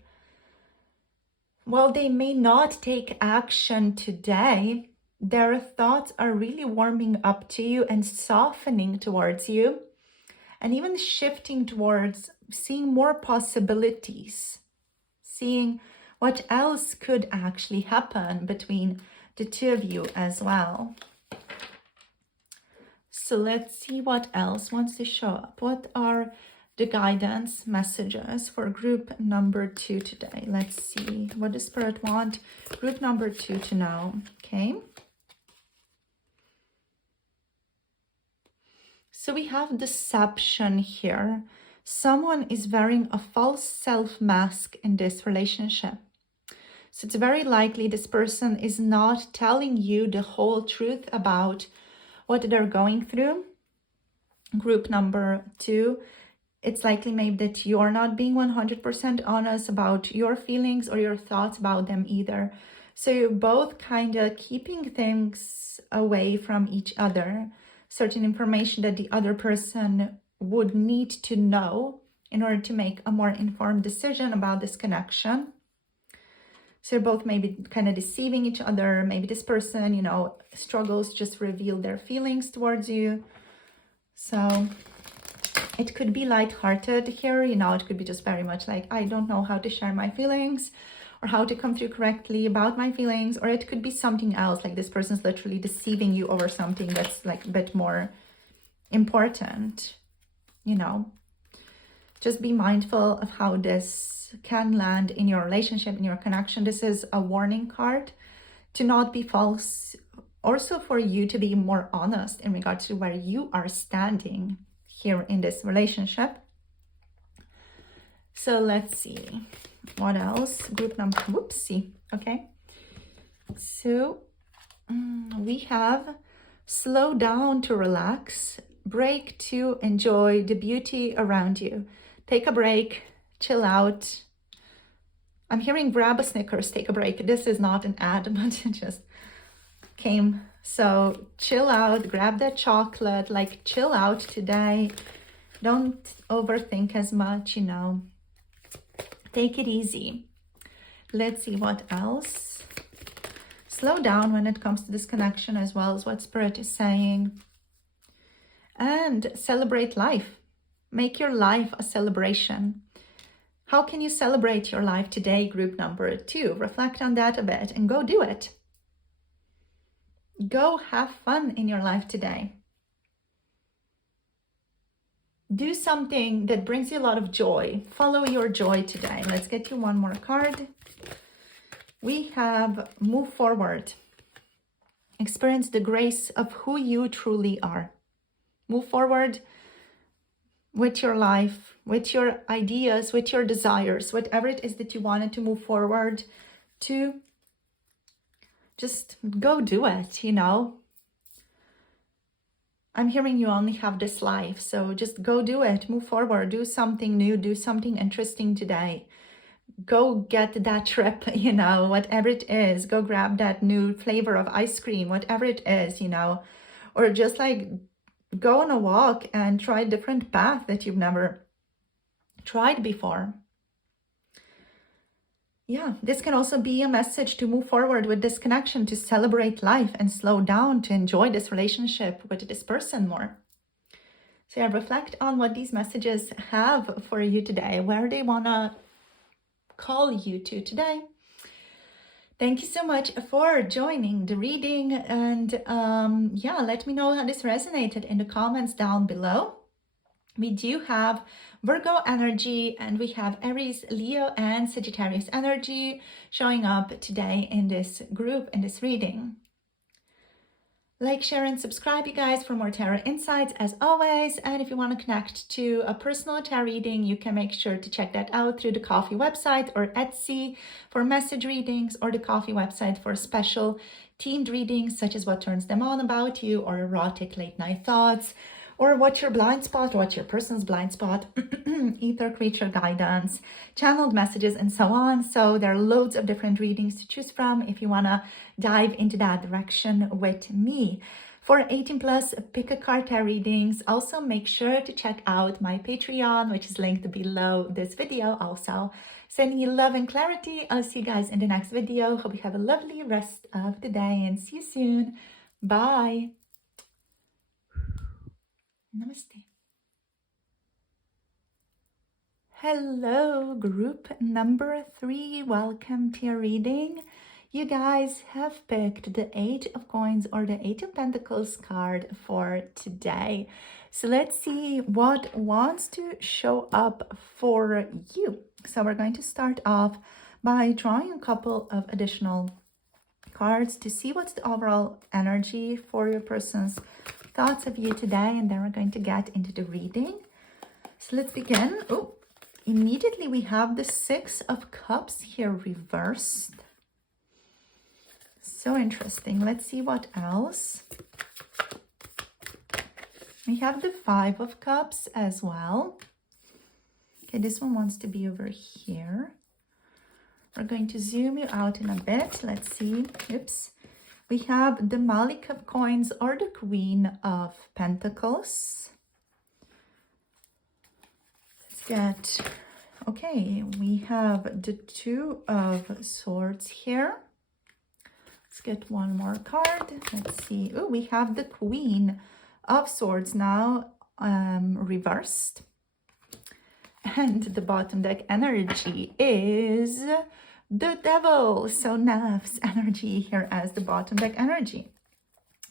While they may not take action today, their thoughts are really warming up to you and softening towards you, and even shifting towards seeing more possibilities, seeing what else could actually happen between the two of you as well. So let's see what else wants to show up. What are the guidance messages for group number 2 today? Let's see. What does Spirit want group number 2 to know? Okay. So we have deception here. Someone is wearing a false self mask in this relationship. So it's very likely this person is not telling you the whole truth about what they're going through. Group number 2, it's likely maybe that you're not being 100% honest about your feelings or your thoughts about them either. So you're both kind of keeping things away from each other, certain information that the other person would need to know in order to make a more informed decision about this connection. So you're both maybe kind of deceiving each other. Maybe this person, you know, struggles just reveal their feelings towards you. So it could be lighthearted here, you know, it could be just very much like, I don't know how to share my feelings or how to come through correctly about my feelings. Or it could be something else, like this person's literally deceiving you over something that's like a bit more important, you know. Just be mindful of how this can land in your relationship, in your connection. This is a warning card to not be false. Also for you to be more honest in regards to where you are standing here in this relationship. So let's see what else. Group number, whoopsie. Okay. So we have slow down to relax, break to enjoy the beauty around you. Take a break, chill out. I'm hearing grab a Snickers, take a break. This is not an ad, but it just came. So chill out, grab that chocolate, like chill out today. Don't overthink as much, you know. Take it easy. Let's see what else. Slow down when it comes to this connection as well as what Spirit is saying. And celebrate life. Make your life a celebration. How can you celebrate your life today, group number 2? Reflect on that a bit and go do it. Go have fun in your life today. Do something that brings you a lot of joy. Follow your joy today. Let's get you one more card. We have move forward. Experience the grace of who you truly are. Move forward with your life, with your ideas, with your desires, whatever it is that you wanted to move forward to. Just go do it, you know. I'm hearing you only have this life, so just go do it. Move forward, do something new, do something interesting today. Go get that trip, you know, whatever it is. Go grab that new flavor of ice cream, whatever it is, you know. Or just like go on a walk and try a different path that you've never tried before. Yeah, this can also be a message to move forward with this connection, to celebrate life and slow down, to enjoy this relationship with this person more. So yeah, reflect on what these messages have for you today, where they want to call you to today. Thank you so much for joining the reading, and yeah, let me know how this resonated in the comments down below. We do have Virgo energy, and we have Aries, Leo, and Sagittarius energy showing up today in this group, in this reading. Like, share, and subscribe, you guys, for more tarot insights as always. And if you want to connect to a personal tarot reading, you can make sure to check that out through the Coffee website or Etsy for message readings, or the Coffee website for special themed readings such as what turns them on about you, or erotic late night thoughts, or what's your blind spot, what's your person's blind spot, ether creature guidance, channeled messages, and so on. So there are loads of different readings to choose from if you want to dive into that direction with me. For 18 plus pick a card tarot readings, also make sure to check out my Patreon, which is linked below this video. Also sending you love and clarity. I'll see you guys in the next video. Hope you have a lovely rest of the day and see you soon. Bye. Namaste. Hello, group number 3. Welcome to your reading. You guys have picked the Eight of Coins or the Eight of Pentacles card for today. So let's see what wants to show up for you. So we're going to start off by drawing a couple of additional cards to see what's the overall energy for your person's thoughts of you today, and then we're going to get into the reading. So let's begin. Oh, immediately we have the Six of Cups here reversed. So interesting. Let's see what else. We have the Five of Cups as well. Okay, this one wants to be over here. We're going to zoom you out in a bit. Let's see. Oops. We have the Malik of Coins or the Queen of Pentacles. Let's get... Okay, we have the Two of Swords here. Let's get one more card. Let's see. Oh, we have the Queen of Swords now reversed. And the bottom deck energy is the Devil. So Naf's energy here as the bottom deck energy.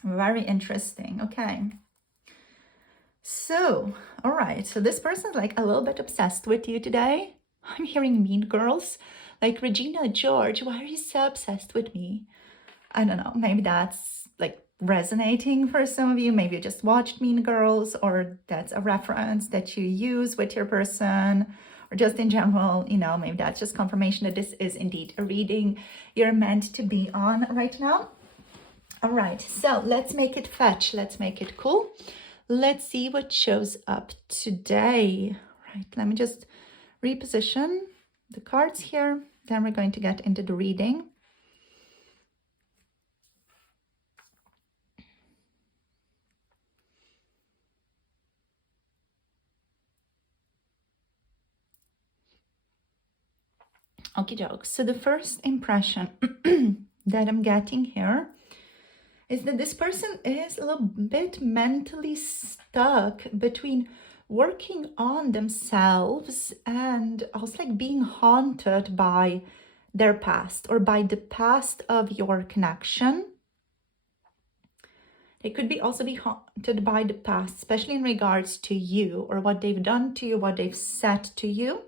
Very interesting. Okay. So, all right. So this person's like a little bit obsessed with you today. I'm hearing Mean Girls. Like, Regina George, why are you so obsessed with me? I don't know, maybe that's like resonating for some of you. Maybe you just watched Mean Girls, or that's a reference that you use with your person, or just in general, you know, maybe that's just confirmation that this is indeed a reading you're meant to be on right now. All right, so let's make it fetch. Let's make it cool. Let's see what shows up today. Right, let me just reposition the cards here. Then we're going to get into the reading. Okie doke. So the first impression that I'm getting here is that this person is a little bit mentally stuck between working on themselves and also like being haunted by their past or by the past of your connection. They could be also be haunted by the past, especially in regards to you or what they've done to you, what they've said to you.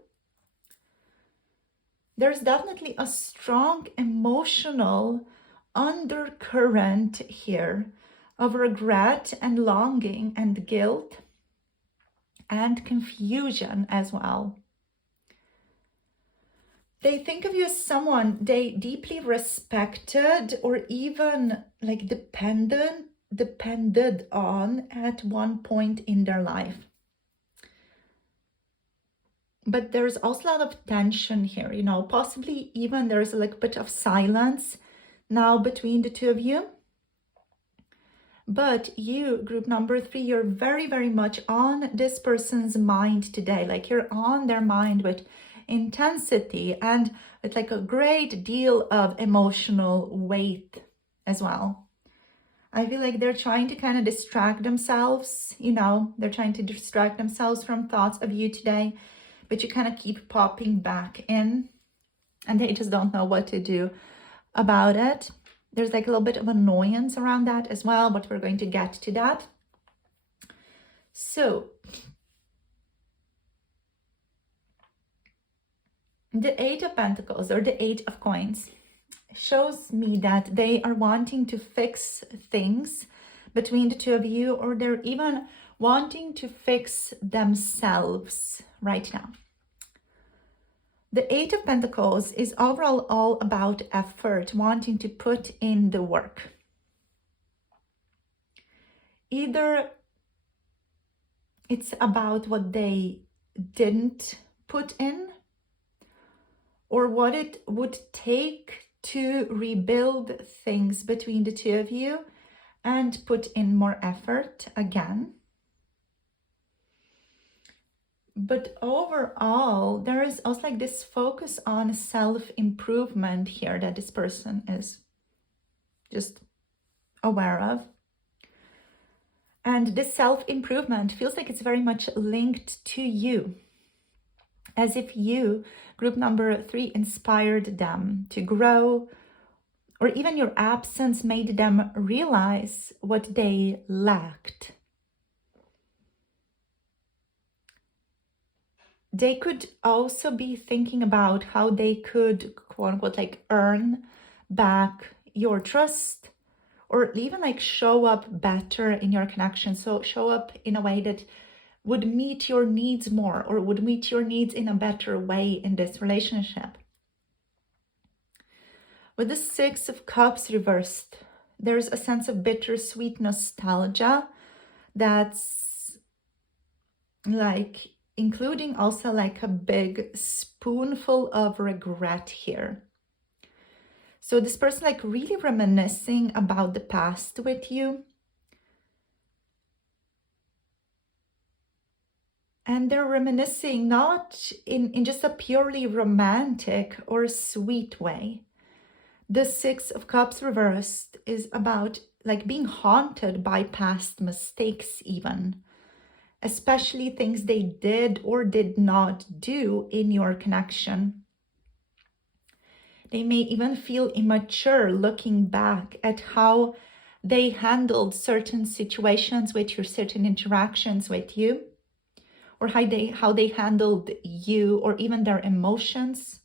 There's definitely a strong emotional undercurrent here of regret and longing and guilt and confusion as well. They think of you as someone they deeply respected or even like depended on at one point in their life. But there's also a lot of tension here, you know, possibly even there's like a bit of silence now between the two of you. But you, group number 3, you're very, very much on this person's mind today. Like you're on their mind with intensity and with like a great deal of emotional weight as well. I feel like they're trying to kind of distract themselves, you know, they're trying to distract themselves from thoughts of you today. But you kind of keep popping back in and they just don't know what to do about it. There's like a little bit of annoyance around that as well, but we're going to get to that. So, the Eight of Pentacles or the Eight of Coins shows me that they are wanting to fix things between the two of you, or they're even wanting to fix themselves right now. The Eight of Pentacles is overall all about effort, wanting to put in the work. Either it's about what they didn't put in, or what it would take to rebuild things between the two of you and put in more effort again. But overall, there is also like this focus on self-improvement here that this person is just aware of. And this self-improvement feels like it's very much linked to you. As if you, group number 3, inspired them to grow, or even your absence made them realize what they lacked. They could also be thinking about how they could, quote unquote, like earn back your trust, or even like show up better in your connection. So show up in a way that would meet your needs more, or would meet your needs in a better way in this relationship. With the Six of Cups reversed, there's a sense of bittersweet nostalgia that's like including also like a big spoonful of regret here. So this person like really reminiscing about the past with you. And they're reminiscing not in just a purely romantic or sweet way. The Six of Cups reversed is about like being haunted by past mistakes even, especially things they did or did not do in your connection. They may even feel immature looking back at how they handled certain situations with you, certain interactions with you, or how they handled you, or even their emotions.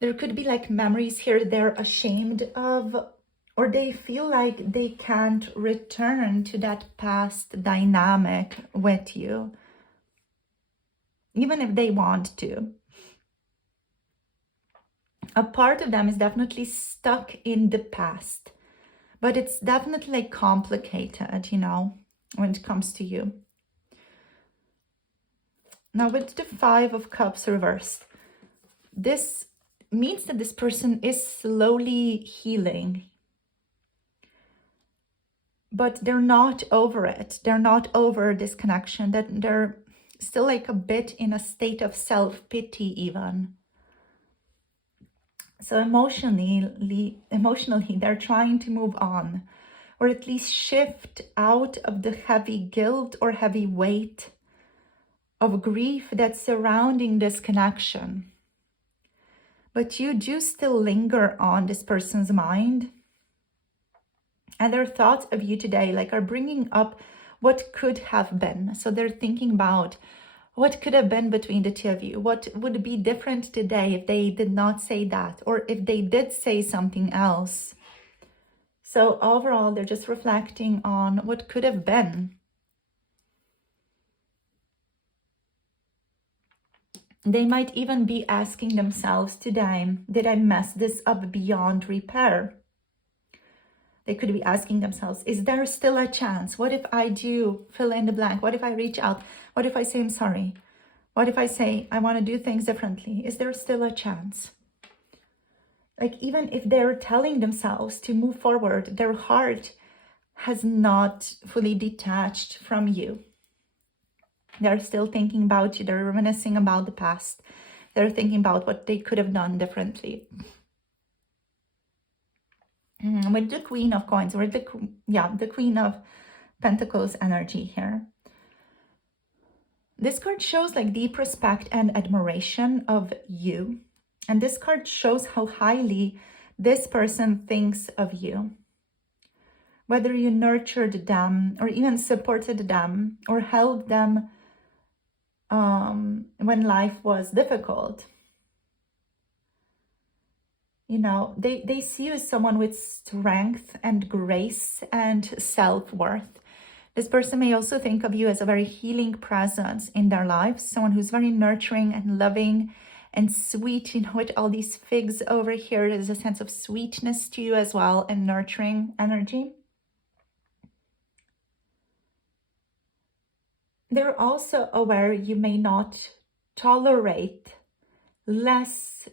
There could be like memories here they're ashamed of, or they feel like they can't return to that past dynamic with you, even if they want to. A part of them is definitely stuck in the past, but it's definitely complicated, you know, when it comes to you. Now with the Five of Cups reversed, this means that this person is slowly healing, but they're not over it. They're not over this connection, that they're still like a bit in a state of self-pity even. So emotionally, they're trying to move on, or at least shift out of the heavy guilt or heavy weight of grief that's surrounding this connection. But you do still linger on this person's mind, and their thoughts of you today like are bringing up what could have been. So they're thinking about what could have been between the two of you, what would be different today if they did not say that, or if they did say something else. So overall, they're just reflecting on what could have been. They might even be asking themselves today, did I mess this up beyond repair? They could be asking themselves, is there still a chance? What if I do fill in the blank? What if I reach out? What if I say I'm sorry? What if I say I want to do things differently? Is there still a chance? Like even if they're telling themselves to move forward, their heart has not fully detached from you. They're still thinking about you. They're reminiscing about the past. They're thinking about what they could have done differently. With the Queen of Coins, or the Queen of Pentacles energy here. This card shows like deep respect and admiration of you. And this card shows how highly this person thinks of you. Whether you nurtured them, or even supported them, or held them when life was difficult. You know, they see you as someone with strength and grace and self-worth. This person may also think of you as a very healing presence in their lives, someone who's very nurturing and loving and sweet. You know, with all these figs over here, there's a sense of sweetness to you as well, and nurturing energy. They're also aware you may not tolerate less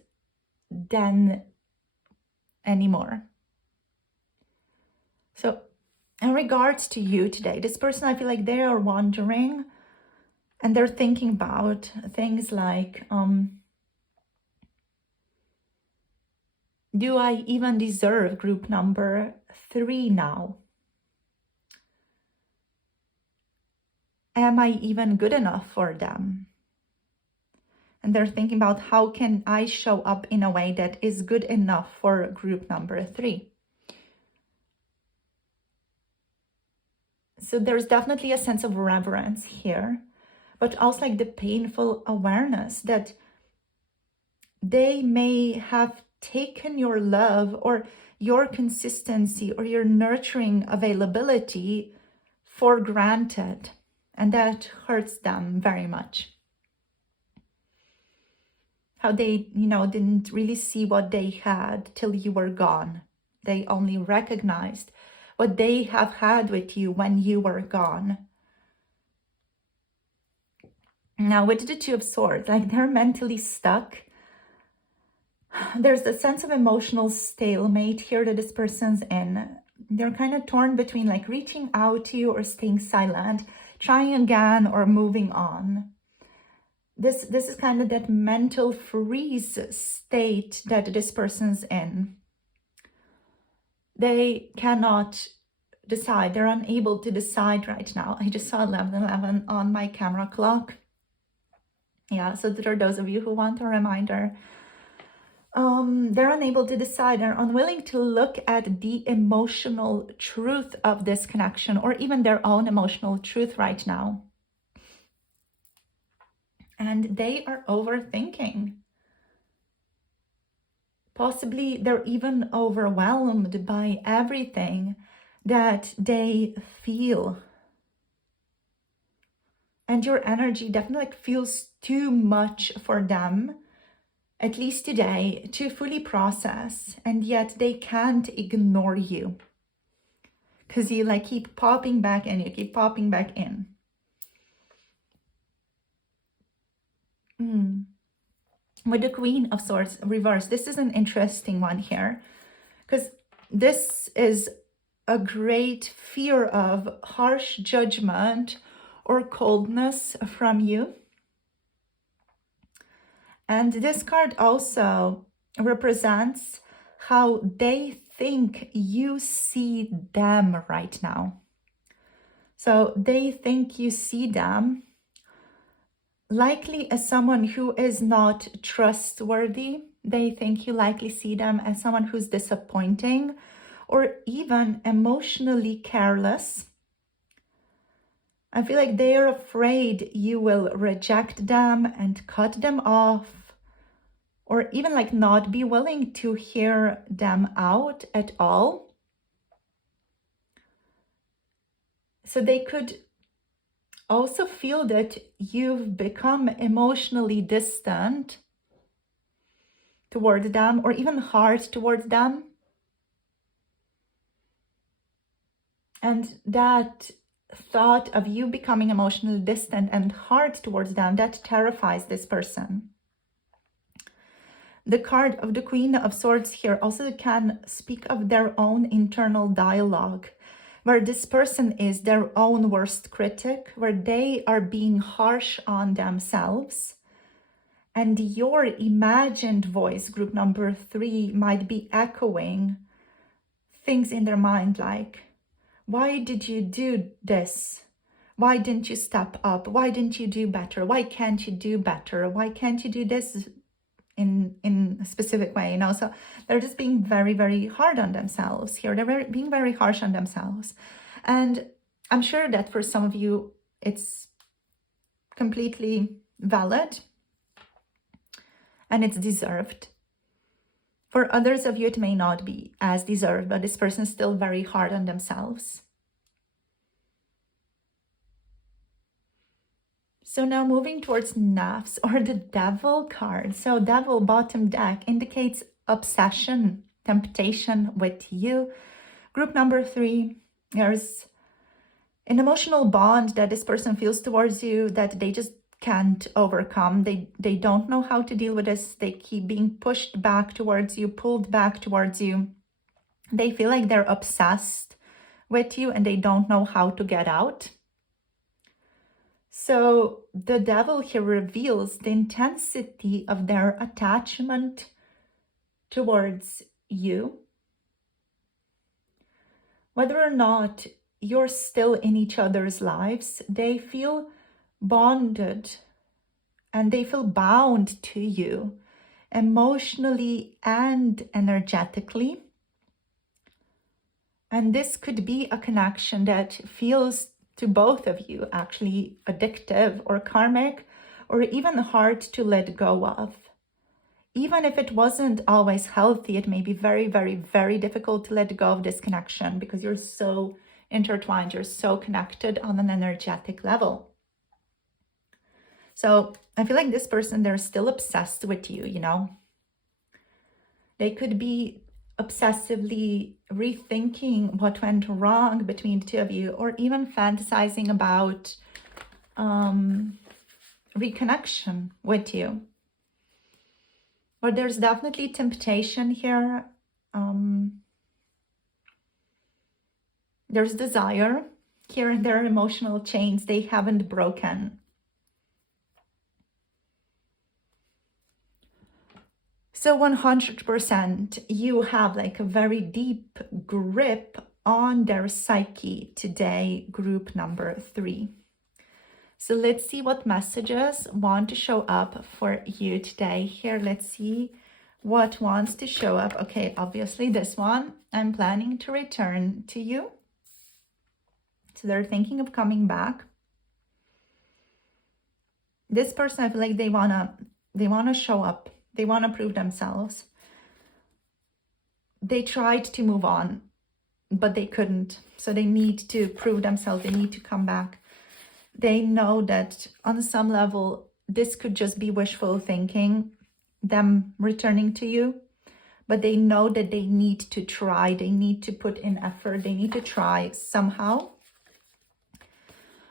than anymore. So in regards to you today, this person, I feel like they are wondering, and they're thinking about things like, do I even deserve group number 3 now? Am I even good enough for them? And they're thinking about, how can I show up in a way that is good enough for group number 3? So there's definitely a sense of reverence here, but also like the painful awareness that they may have taken your love or your consistency or your nurturing availability for granted. And that hurts them very much. How they, didn't really see what they had till you were gone. They only recognized what they have had with you when you were gone. Now with the Two of Swords, like they're mentally stuck. There's a sense of emotional stalemate here that this person's in. They're kind of torn between like reaching out to you or staying silent, trying again or moving on. This is kind of that mental freeze state that this person's in. They cannot decide. They're unable to decide right now. I just saw 11:11 on my camera clock. Yeah, so there are those of you who want a reminder. They're unable to decide. They're unwilling to look at the emotional truth of this connection or even their own emotional truth right now. And they are overthinking. Possibly they're even overwhelmed by everything that they feel. And your energy definitely feels too much for them, at least today, to fully process. And yet they can't ignore you. Because you like keep popping back in, you keep popping back in. With the Queen of Swords reversed, this is an interesting one here, because this is a great fear of harsh judgment or coldness from you. And this card also represents how they think you see them right now. So they think you see them likely as someone who is not trustworthy. They think you likely see them as someone who's disappointing or even emotionally careless. I feel like they are afraid you will reject them and cut them off, or even like not be willing to hear them out at all. So they could also feel that you've become emotionally distant towards them or even hard towards them. And that thought of you becoming emotionally distant and hard towards them, that terrifies this person. The card of the Queen of Swords here also can speak of their own internal dialogue, where this person is their own worst critic, where they are being harsh on themselves. And your imagined voice, group number 3, might be echoing things in their mind like, why did you do this? Why didn't you step up? Why didn't you do better? Why can't you do better? Why can't you do this in a specific way? So they're just being very, very hard on themselves here. They're being very harsh on themselves. And I'm sure that for some of you, it's completely valid and it's deserved. For others of you, it may not be as deserved, but this person is still very hard on themselves. So now moving towards Nafs, or the Devil card. So Devil, bottom deck, indicates obsession, temptation with you. Group number 3, there's an emotional bond that this person feels towards you that they just can't overcome. They don't know how to deal with this. They keep being pushed back towards you, pulled back towards you. They feel like they're obsessed with you and they don't know how to get out. So the Devil here reveals the intensity of their attachment towards you. Whether or not you're still in each other's lives, they feel bonded and they feel bound to you emotionally and energetically. And this could be a connection that feels to both of you actually addictive or karmic, or even hard to let go of. Even if it wasn't always healthy, it may be very, very, very difficult to let go of this connection because you're so intertwined, you're so connected on an energetic level. So I feel like this person, they're still obsessed with you, you know. They could be obsessively rethinking what went wrong between the two of you, or even fantasizing about reconnection with you. But there's definitely temptation here. There's desire here in their emotional chains they haven't broken. So 100% you have like a very deep grip on their psyche today, group number 3. So let's see what messages want to show up for you today. Here, let's see what wants to show up. Okay, obviously this one, I'm planning to return to you. So they're thinking of coming back. This person, I feel like they wanna show up. They want to prove themselves. They tried to move on, but they couldn't. So they need to prove themselves. They need to come back. They know that on some level, this could just be wishful thinking, them returning to you. But they know that they need to try. They need to put in effort. They need to try somehow.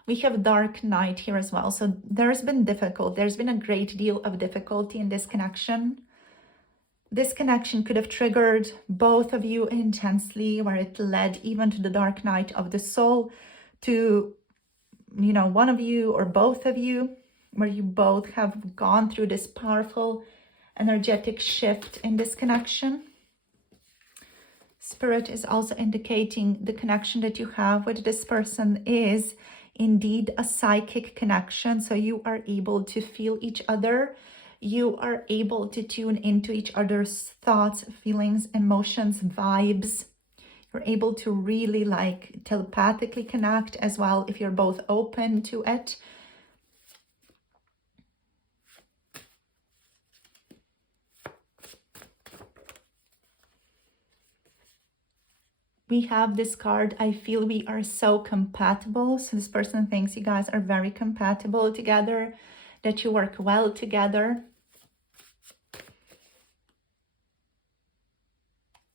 We have dark night here as well. So there's been a great deal of difficulty in this connection. This connection could have triggered both of you intensely, where it led even to the dark night of the soul, to, you know, one of you or both of you, where you both have gone through this powerful energetic shift in this connection. Spirit is also indicating the connection that you have with this person is indeed a psychic connection. So you are able to feel each other. You are able to tune into each other's thoughts, feelings, emotions, vibes. You're able to really like telepathically connect as well if you're both open to it. We have this card, I feel we are so compatible. So this person thinks you guys are very compatible together, that you work well together.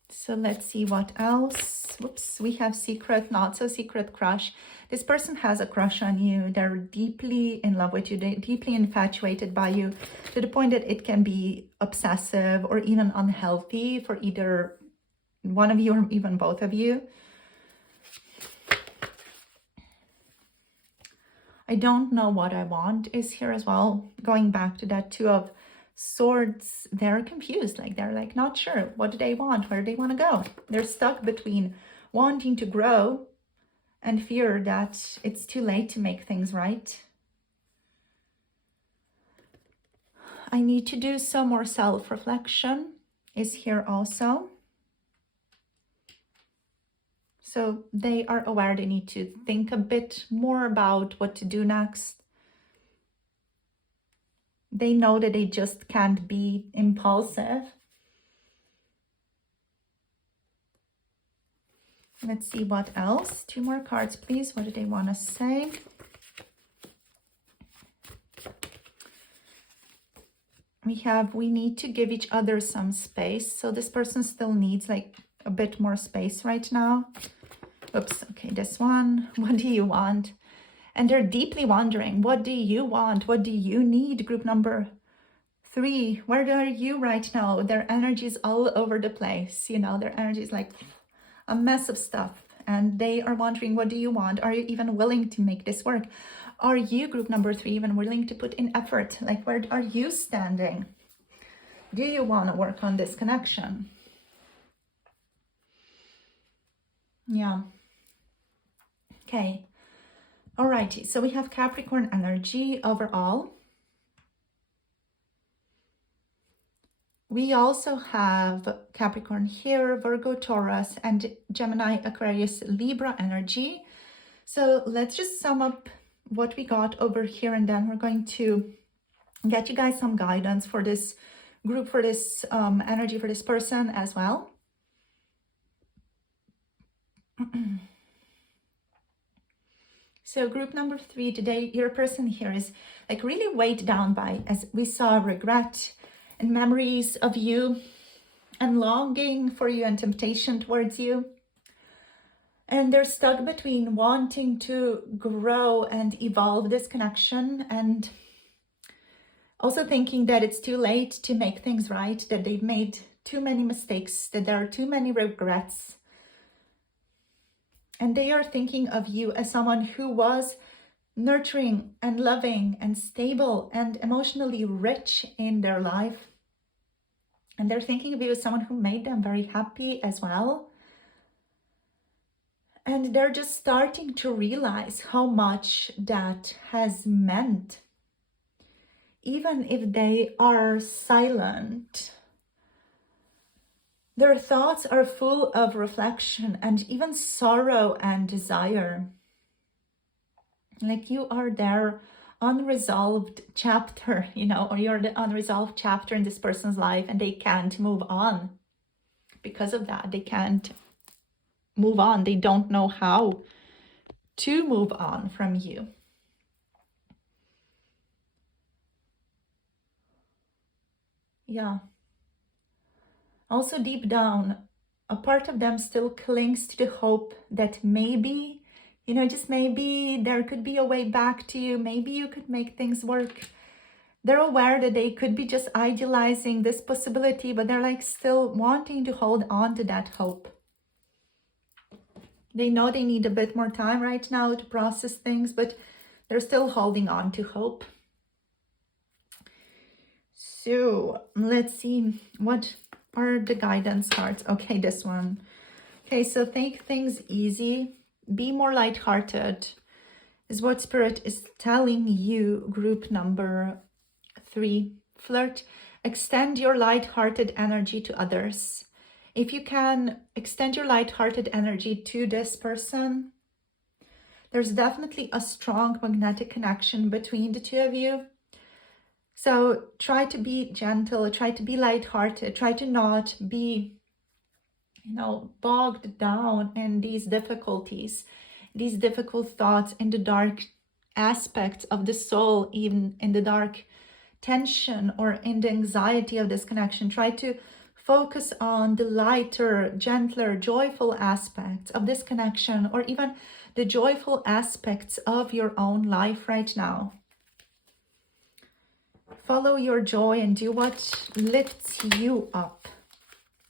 So let's see what else. Whoops, we have secret, not so secret crush. This person has a crush on you. They're deeply in love with you. They're deeply infatuated by you, to the point that it can be obsessive or even unhealthy for either one of you or even both of you. I don't know what I want is here as well. Going back to that Two of Swords, they're confused. Like they're like not sure. What do they want? Where do they want to go? They're stuck between wanting to grow and fear that it's too late to make things right. I need to do some more self-reflection is here also. So they are aware they need to think a bit more about what to do next. They know that they just can't be impulsive. Let's see what else. 2 more cards, please. What do they want to say? We need to give each other some space. So this person still needs like a bit more space right now. Oops, okay, this one. What do you want? And they're deeply wondering, what do you want? What do you need? Group number 3, where are you right now? Their energy is all over the place. You know, their energy is like a mess of stuff. And they are wondering, what do you want? Are you even willing to make this work? Are you, group number 3, even willing to put in effort? Like, where are you standing? Do you want to work on this connection? Yeah. Okay. Alrighty. So we have Capricorn energy overall. We also have Capricorn here, Virgo, Taurus, and Gemini, Aquarius, Libra energy. So let's just sum up what we got over here, and then we're going to get you guys some guidance for this group, for this energy, for this person as well. So group number 3 today, your person here is like really weighed down by, as we saw, regret and memories of you and longing for you and temptation towards you. And they're stuck between wanting to grow and evolve this connection and also thinking that it's too late to make things right, that they've made too many mistakes, that there are too many regrets. And they are thinking of you as someone who was nurturing and loving and stable and emotionally rich in their life. And they're thinking of you as someone who made them very happy as well. And they're just starting to realize how much that has meant. Even if they are silent, their thoughts are full of reflection and even sorrow and desire. Like you are their unresolved chapter, you know, or you're the unresolved chapter in this person's life, and they can't move on. Because of that, they can't move on. They don't know how to move on from you. Yeah. Also, deep down, a part of them still clings to the hope that maybe, you know, just maybe there could be a way back to you. Maybe you could make things work. They're aware that they could be just idealizing this possibility, but they're like still wanting to hold on to that hope. They know they need a bit more time right now to process things, but they're still holding on to hope. So let's see, what are the guidance cards? Okay, this one. Okay, so take things easy. Be more lighthearted is what Spirit is telling you, group number 3. Flirt. Extend your lighthearted energy to others. If you can extend your lighthearted energy to this person, there's definitely a strong magnetic connection between the two of you. So try to be gentle, try to be lighthearted, try to not be, you know, bogged down in these difficulties, these difficult thoughts, in the dark aspects of the soul, even in the dark tension or in the anxiety of this connection. Try to focus on the lighter, gentler, joyful aspects of this connection, or even the joyful aspects of your own life right now. Follow your joy and do what lifts you up,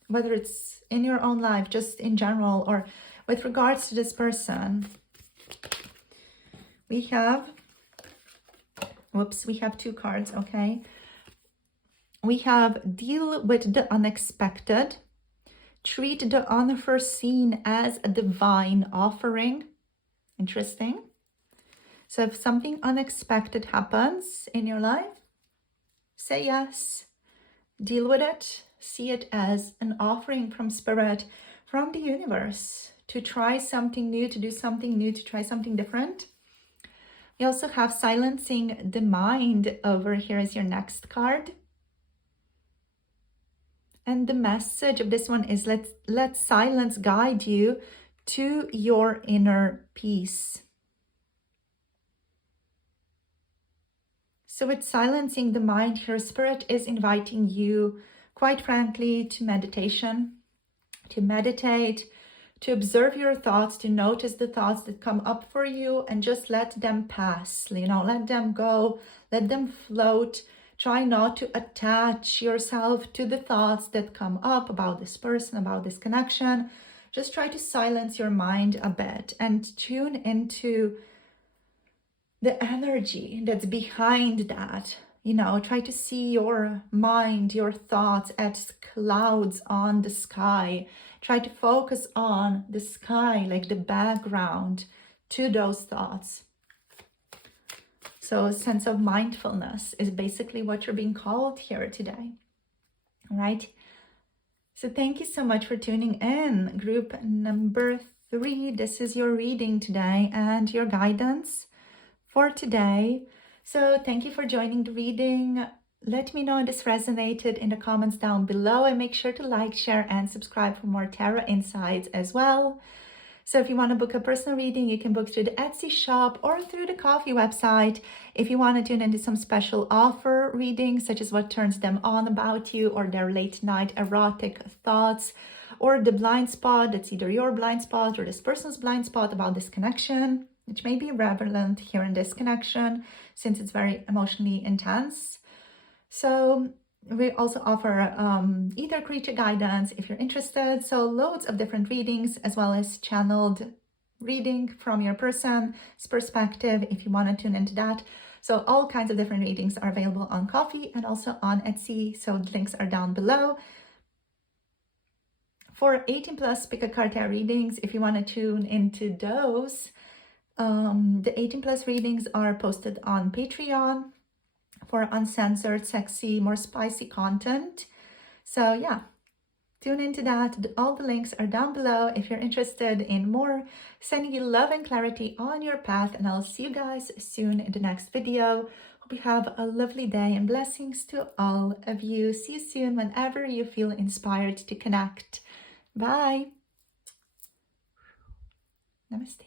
whether it's in your own life, just in general, or with regards to this person. We have, we have 2 cards, okay? We have deal with the unexpected, treat the unforeseen as a divine offering. Interesting. So if something unexpected happens in your life, say yes, deal with it, see it as an offering from Spirit, from the universe, to try something new, to do something new, to try something different. We also have silencing the mind over here as your next card. And the message of this one is let silence guide you to your inner peace. So with silencing the mind here, Spirit is inviting you, quite frankly, to meditation, to meditate, to observe your thoughts, to notice the thoughts that come up for you and just let them pass, you know, let them go, let them float. Try not to attach yourself to the thoughts that come up about this person, about this connection. Just try to silence your mind a bit and tune into the energy that's behind that. You know, try to see your mind, your thoughts as clouds on the sky. Try to focus on the sky, like the background to those thoughts. So a sense of mindfulness is basically what you're being called here today. All right. So thank you so much for tuning in. Group number 3, this is your reading today and your guidance for today. So thank you for joining the reading. Let me know if this resonated in the comments down below, and make sure to like, share, and subscribe for more tarot insights as well. So if you want to book a personal reading, you can book through the Etsy shop or through the Coffee website. If you want to tune into some special offer readings, such as what turns them on about you, or their late night erotic thoughts, or the blind spot, that's either your blind spot or this person's blind spot about this connection, which may be relevant here in this connection since it's very emotionally intense. So we also offer either creature guidance if you're interested. So loads of different readings, as well as channeled reading from your person's perspective if you want to tune into that. So all kinds of different readings are available on Coffee and also on Etsy. So the links are down below. For 18 plus pick a card tarot readings, if you want to tune into those, the 18 plus readings are posted on Patreon for uncensored, sexy, more spicy content. So yeah, tune into that. All the links are down below if you're interested in more. Sending you love and clarity on your path, and I'll see you guys soon in the next video. Hope you have a lovely day, and blessings to all of you. See you soon whenever you feel inspired to connect. Bye. Namaste.